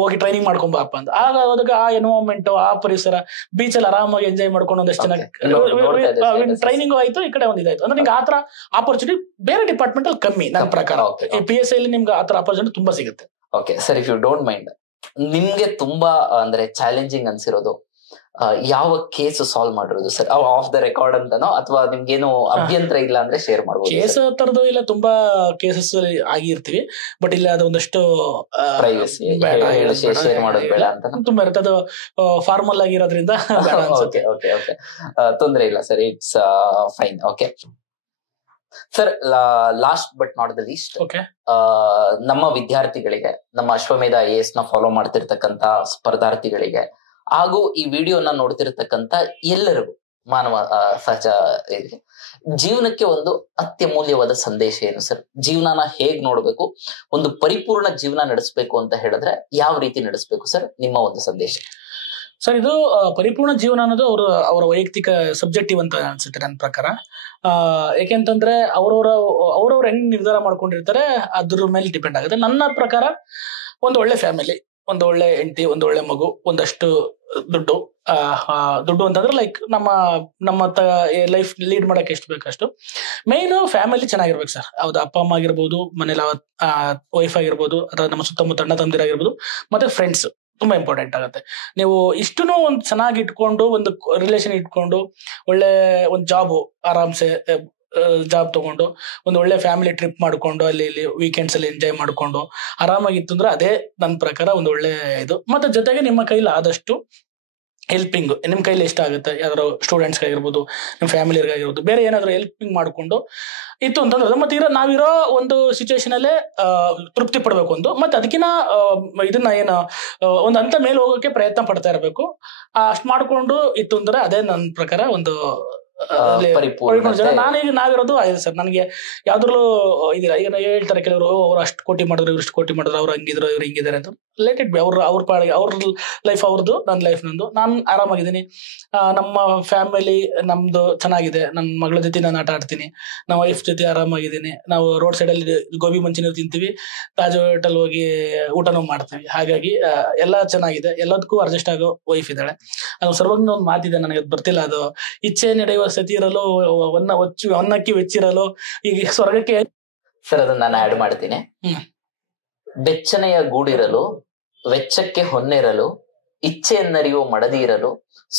ಹೋಗಿ ಟ್ರೈನಿಂಗ್ ಮಾಡ್ಕೊಂಬಪ್ಪ ಅಂತ. ಆಗ ಹೋದಾಗ ಆ ಎನ್ವೈರನ್ಮೆಂಟ್, ಆ ಪರಿಸರ, ಬೀಚ್ ಅಲ್ಲಿ ಆರಾಮಾಗಿ ಎಂಜಾಯ್ ಮಾಡ್ಕೊಂಡು ಒಂದಷ್ಟು ಜನ ಟ್ರೈನಿಂಗ್ ಆಯ್ತು, ಈ ಕಡೆ ಒಂದಿದಾಯ್ತು. ಅಂದ್ರೆ ನಿಮ್ಗೆ ಆತರ ಆಪರ್ಚುನಿಟಿ ಬೇರೆ ಡಿಪಾರ್ಟ್ಮೆಂಟ್ ಅಲ್ಲಿ ಕಮ್ಮಿ ನನ್ನ ಪ್ರಕಾರ. PSI ಅಲ್ಲಿ ನಿಮ್ಗೆ ಆತರ ಆಪರ್ಚುನಿಟಿ ತುಂಬಾ ಸಿಗುತ್ತೆ. Okay sir, if you don't mind, ನಿಮ್ಗೆ ತುಂಬಾ ಅಂದ್ರೆ ಚಾಲೆಂಜಿಂಗ್ ಅನ್ಸಿರೋದು ಯಾವ ಕೇಸ್ ಸಾಲ್ವ್ ಮಾಡಿರೋದು ಸರ್? ಆಫ್ ದ ರೆಕಾರ್ಡ್ ಅಂತನೋ ಅಥವಾ ನಿಮ್ಗೇನು ಅಭ್ಯಂತರ ಇಲ್ಲ ಅಂದ್ರೆ ಶೇರ್ ಮಾಡ್ಬೋದು? ಕೇಸ್ ತರದು ಇಲ್ಲ, ತುಂಬಾ ಕೇಸಸ್ ಆಗಿರ್ತೀವಿ. ಬಟ್ ಇಲ್ಲ ಅದು ಒಂದಷ್ಟು ಶೇರ್ ಮಾಡೋದು ಬೇಡ ಅಂತ ತುಂಬಾ ಇರುತ್ತೆ, ಅದು ಫಾರ್ಮಲ್ ಆಗಿರೋದ್ರಿಂದ ತೊಂದ್ರೆ ಇಲ್ಲ sir, it's fine. Okay sir, last but not the least, ನಮ್ಮ ವಿದ್ಯಾರ್ಥಿಗಳಿಗೆ, ನಮ್ಮ ಅಶ್ವಮೇಧ IAS ನ ಫಾಲೋ ಮಾಡ್ತಿರ್ತಕ್ಕಂತ ಸ್ಪರ್ಧಾರ್ಥಿಗಳಿಗೆ ಹಾಗೂ ಈ ವಿಡಿಯೋನ ನೋಡ್ತಿರ್ತಕ್ಕಂತ ಎಲ್ಲರಿಗೂ ಮಾನವ ಸಹಜ ಇದೆ. ಜೀವನಕ್ಕೆ ಒಂದು ಅತ್ಯಮೂಲ್ಯವಾದ ಸಂದೇಶ ಏನು ಸರ್? ಜೀವನನ ಹೇಗ್ ನೋಡ್ಬೇಕು, ಒಂದು ಪರಿಪೂರ್ಣ ಜೀವನ ನಡೆಸಬೇಕು ಅಂತ ಹೇಳಿದ್ರೆ ಯಾವ ರೀತಿ ನಡೆಸಬೇಕು ಸರ್, ನಿಮ್ಮ ಒಂದು ಸಂದೇಶ? ಸರ್, ಇದು ಪರಿಪೂರ್ಣ ಜೀವನ ಅನ್ನೋದು ಅವರ ವೈಯಕ್ತಿಕ ಸಬ್ಜೆಕ್ಟಿವ್ ಅಂತ ಅನ್ಸುತ್ತೆ ನನ್ನ ಪ್ರಕಾರ. ಯಾಕೆಂತಂದ್ರೆ ಅವ್ರವ್ರ ಹೆಂಗ್ ನಿರ್ಧಾರ ಮಾಡ್ಕೊಂಡಿರ್ತಾರೆ ಅದ್ರ ಮೇಲೆ ಡಿಪೆಂಡ್ ಆಗುತ್ತೆ. ನನ್ನ ಪ್ರಕಾರ ಒಂದು ಒಳ್ಳೆ ಫ್ಯಾಮಿಲಿ, ಒಂದು ಒಳ್ಳೆ ಹೆಂಡತಿ, ಒಂದು ಒಳ್ಳೆ ಮಗು, ಒಂದಷ್ಟು ದುಡ್ಡು ಅಂತಂದ್ರೆ ಲೈಕ್ ನಮ್ಮ ಲೈಫ್ ಲೀಡ್ ಮಾಡಕ್ಕೆ ಎಷ್ಟು ಬೇಕಷ್ಟು. ಮೇನ್ ಫ್ಯಾಮಿಲಿ ಚೆನ್ನಾಗಿರ್ಬೇಕು ಸರ್. ಹೌದು, ಅಪ್ಪ ಅಮ್ಮ ಆಗಿರ್ಬೋದು, ಮನೇಲಿ ವೈಫ್ ಆಗಿರ್ಬೋದು, ಅಥವಾ ನಮ್ಮ ಸುತ್ತಮುತ್ತ ಅಣ್ಣ ತಮ್ಮದಿರಾಗಿರ್ಬೋದು, ಮತ್ತೆ ಫ್ರೆಂಡ್ಸ್ ತುಂಬಾ ಇಂಪಾರ್ಟೆಂಟ್ ಆಗುತ್ತೆ. ನೀವು ಇಷ್ಟನ್ನು ಒಂದು ಚೆನ್ನಾಗಿ ಇಟ್ಕೊಂಡು, ಒಂದು ರಿಲೇಷನ್ ಇಟ್ಕೊಂಡು, ಒಳ್ಳೆ ಒಂದು ಆರಾಮ್ಸೆ ಜಾಬ್ ತಗೊಂಡು, ಒಂದು ಒಳ್ಳೆ ಫ್ಯಾಮಿಲಿ ಟ್ರಿಪ್ ಮಾಡ್ಕೊಂಡು, ಅಲ್ಲಿ ಇಲ್ಲಿ ವೀಕೆಂಡ್ಸ್ ಅಲ್ಲಿ ಎಂಜಾಯ್ ಮಾಡ್ಕೊಂಡು ಆರಾಮಾಗಿತ್ತು ಅಂದ್ರೆ ಅದೇ ನನ್ನ ಪ್ರಕಾರ ಒಂದು ಒಳ್ಳೆ ಇದು. ಮತ್ತೆ ಜೊತೆಗೆ ನಿಮ್ಮ ಕೈಲಿ ಆದಷ್ಟು ಹೆಲ್ಪಿಂಗ್, ನಿಮ್ ಕೈಲಿ ಎಷ್ಟ ಆಗುತ್ತೆ, ಯಾವ್ದಾದ್ರು ಸ್ಟೂಡೆಂಟ್ಸ್ ಆಗಿರ್ಬೋದು, ನಿಮ್ ಫ್ಯಾಮಿಲಿಗಾಗಿರ್ಬೋದು, ಬೇರೆ ಏನಾದ್ರು ಹೆಲ್ಪಿಂಗ್ ಮಾಡ್ಕೊಂಡು ಇತ್ತು ಅಂತಂದ್ರೆ ಮತ್ತೆ ನಾವಿರೋ ಒಂದು ಸಿಚುವೇಶನ್ ಅಲ್ಲೇ ತೃಪ್ತಿ ಪಡ್ಬೇಕು ಒಂದು. ಮತ್ತೆ ಅದಕ್ಕಿಂತ ಇದನ್ನ ಏನು ಒಂದು ಹಂತ ಮೇಲೆ ಹೋಗೋಕೆ ಪ್ರಯತ್ನ ಪಡ್ತಾ ಇರಬೇಕು. ಅಷ್ಟ್ ಮಾಡ್ಕೊಂಡು ಇತ್ತು ಅಂದ್ರೆ ಅದೇ ನನ್ನ ಪ್ರಕಾರ ಒಂದು ನಾವಿರೋದು ಆಗಿದೆ ಸರ್. ನನಗೆ ಯಾವ್ದ್ರಲ್ಲೂ ಇದಿಲ್ಲ. ಈಗ ಹೇಳ್ತಾರೆ ಕೆಲವರು, ಅವ್ರು ಅಷ್ಟು ಕೋಟಿ ಮಾಡಿದ್ರು, ಇವ್ರು ಇಷ್ಟು ಕೋಟಿ ಮಾಡಿದ್ರು, ಅವ್ರು ಹಂಗಿದ್ರು, ಇವ್ರು ಹಿಂಗಿದ್ದಾರೆ ಅಂತ. Let it be. ಅವ್ರ ಪಾಡಿಗೆ ಅವ್ರ ಲೈಫ್ ಅವ್ರದ್ದು, ನನ್ನ ಲೈಫ್ ನಂದು. ನಾನು ಆರಾಮಾಗಿದ್ದೀನಿ, ನಮ್ಮ ಫ್ಯಾಮಿಲಿ ನಮ್ದು ಚೆನ್ನಾಗಿದೆ, ನನ್ನ ಮಗಳ ಜೊತೆ ನಾನು ಆಟ ಆಡ್ತೀನಿ, ನಮ್ಮ ವೈಫ್ ಜೊತೆ ಆರಾಮಾಗಿದ್ದೀನಿ. ನಾವು ರೋಡ್ ಸೈಡ್ ಅಲ್ಲಿ ಗೋಬಿ ಮಂಚೂರಿ ತಿಂತೀವಿ, ತಾಜ್ ಹೋಟೆಲ್ ಹೋಗಿ ಊಟನೂ ಮಾಡ್ತೀವಿ. ಹಾಗಾಗಿ ಎಲ್ಲ ಚೆನ್ನಾಗಿದೆ, ಎಲ್ಲದಕ್ಕೂ ಅಡ್ಜಸ್ಟ್ ಆಗೋ ವೈಫ್ ಇದ್ದಾಳೆ. ಅದು ಸರ್ವಜ್ಞ ಒಂದು ಮಾತಿದೆ, ನನಗೆ ಅದು ಬರ್ತಿಲ್ಲ. ಅದು ಇಚ್ಛೆ ನಡೆಯುವ ಸತಿ ಇರಲು, ಅನ್ನಕ್ಕೆ ವೆಚ್ಚಿರಲು, ಈಗ ಸ್ವರ್ಗಕ್ಕೆ. ಸರ್, ಅದನ್ನ ನಾನು ಆಡ್ ಮಾಡ್ತೀನಿ. ಬೆಚ್ಚನೆಯ ಗೂಡಿರಲು, ವೆಚ್ಚಕ್ಕೆ ಹೊನ್ನಿರಲು, ಇಚ್ಛೆಯನ್ನರಿಯುವ ಮಡದಿ ಇರಲು,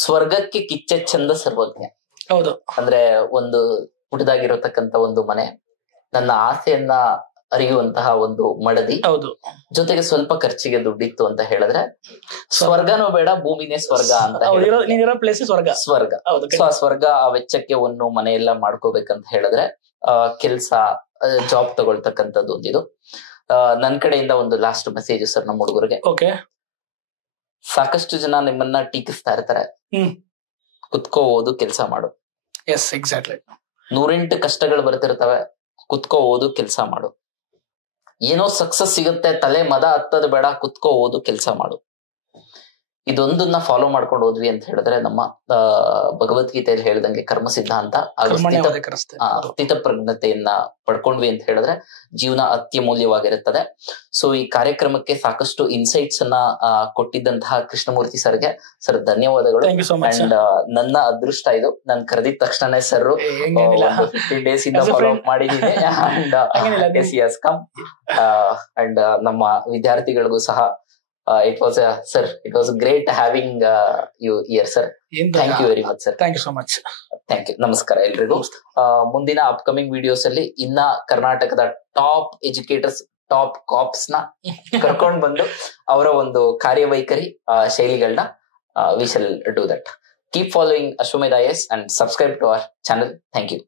ಸ್ವರ್ಗಕ್ಕೆ ಕಿಚ್ಚೆ ಚಂದ ಸರ್ವಜ್ಞ. ಹೌದು. ಅಂದ್ರೆ ಒಂದು ಪುಟದಾಗಿರತಕ್ಕಂತ ಒಂದು ಮನೆ, ನನ್ನ ಆಸೆಯನ್ನ ಅರಿಯುವಂತಹ ಒಂದು ಮಡದಿ, ಹೌದು, ಜೊತೆಗೆ ಸ್ವಲ್ಪ ಖರ್ಚಿಗೆ ದುಡ್ಡಿತ್ತು ಅಂತ ಹೇಳಿದ್ರೆ ಸ್ವರ್ಗನೂ ಬೇಡ, ಭೂಮಿನೇ ಸ್ವರ್ಗ ಅಂತ. ಪ್ಲೇಸ್ ಸ್ವರ್ಗ. ಸೊ ಆ ಸ್ವರ್ಗ, ಆ ವೆಚ್ಚಕ್ಕೆ ಒಂದು ಮನೆಯೆಲ್ಲ ಮಾಡ್ಕೋಬೇಕಂತ ಹೇಳಿದ್ರೆ ಕೆಲ್ಸ, ಜಾಬ್ ತಗೊಳ್ತಕ್ಕಂಥದ್ದು ಒಂದಿದು. ನನ್ ಕಡೆಯಿಂದ ಒಂದು ಲಾಸ್ಟ್ ಮೆಸೇಜ್ ಸರ್ ನಮ್ಮ ಹುಡುಗರಿಗೆ. ಓಕೆ. ಸಾಕಷ್ಟು ಜನ ನಿಮ್ಮನ್ನ ಟೀಕಿಸ್ತಾ ಇರ್ತಾರೆ, ಕುತ್ಕೋ ಓದು, ಕೆಲ್ಸ ಮಾಡು. S, exactly. 108 ಕಷ್ಟಗಳು ಬರ್ತಿರ್ತವೆ, ಕುತ್ಕೋ ಓದು, ಕೆಲ್ಸ ಮಾಡು. ಏನೋ ಸಕ್ಸಸ್ ಸಿಗುತ್ತೆ, ತಲೆ ಮದ ಹತ್ತದ ಬೇಡ, ಕುತ್ಕೋ ಓದು, ಕೆಲ್ಸ ಮಾಡು. ಇದೊಂದನ್ನ ಫಾಲೋ ಮಾಡ್ಕೊಂಡು ಹೋದ್ವಿ ಅಂತ ಹೇಳಿದ್ರೆ ನಮ್ಮ ಭಗವದ್ಗೀತೆಯಲ್ಲಿ ಹೇಳಿದಂಗೆ ಕರ್ಮ ಸಿದ್ಧಾಂತ ಸ್ಥಿತ ಪ್ರಜ್ಞತೆಯನ್ನ ಪಡ್ಕೊಂಡ್ವಿ ಅಂತ ಹೇಳಿದ್ರೆ ಜೀವನ ಅತ್ಯಮೂಲ್ಯವಾಗಿರುತ್ತದೆ. ಸೊ ಈ ಕಾರ್ಯಕ್ರಮಕ್ಕೆ ಸಾಕಷ್ಟು ಇನ್ಸೈಟ್ಸ್ ಅನ್ನ ಕೊಟ್ಟಿದ್ದಂತಹ ಕೃಷ್ಣಮೂರ್ತಿ ಸರ್ಗೆ ಸರ್ ಧನ್ಯವಾದಗಳು. ಅಂಡ್ ನನ್ನ ಅದೃಷ್ಟ ಇದು, ನನ್ ಕರೆದಿದ ತಕ್ಷಣ ಸರ್ 15 days ಇಂದ ಫಾಲೋ ಅಪ್ ಮಾಡಿದ್ದೀನಿ. ಅಂಡ್ ನಮ್ಮ ವಿದ್ಯಾರ್ಥಿಗಳಿಗೂ ಸಹ it was great having you here sir. Thank you very much sir. Thank you so much. Thank you. ನಮಸ್ಕಾರ ಎಲ್ರಿಗೂ. ಮುಂದಿನ ಅಪ್ಕಮಿಂಗ್ ವಿಡಿಯೋಸ್ ಅಲ್ಲಿ ಇನ್ನ ಕರ್ನಾಟಕದ ಟಾಪ್ ಎಜುಕೇಟರ್ಸ್, ಟಾಪ್ ಕಾಪ್ಸ್ ನ ಕರ್ಕೊಂಡು ಬಂದು ಅವರ ಒಂದು ಕಾರ್ಯವೈಖರಿ ಶೈಲಿಗಳನ್ನ we shall do that. Keep following Ashwamedh IAS and subscribe to our channel. Thank you.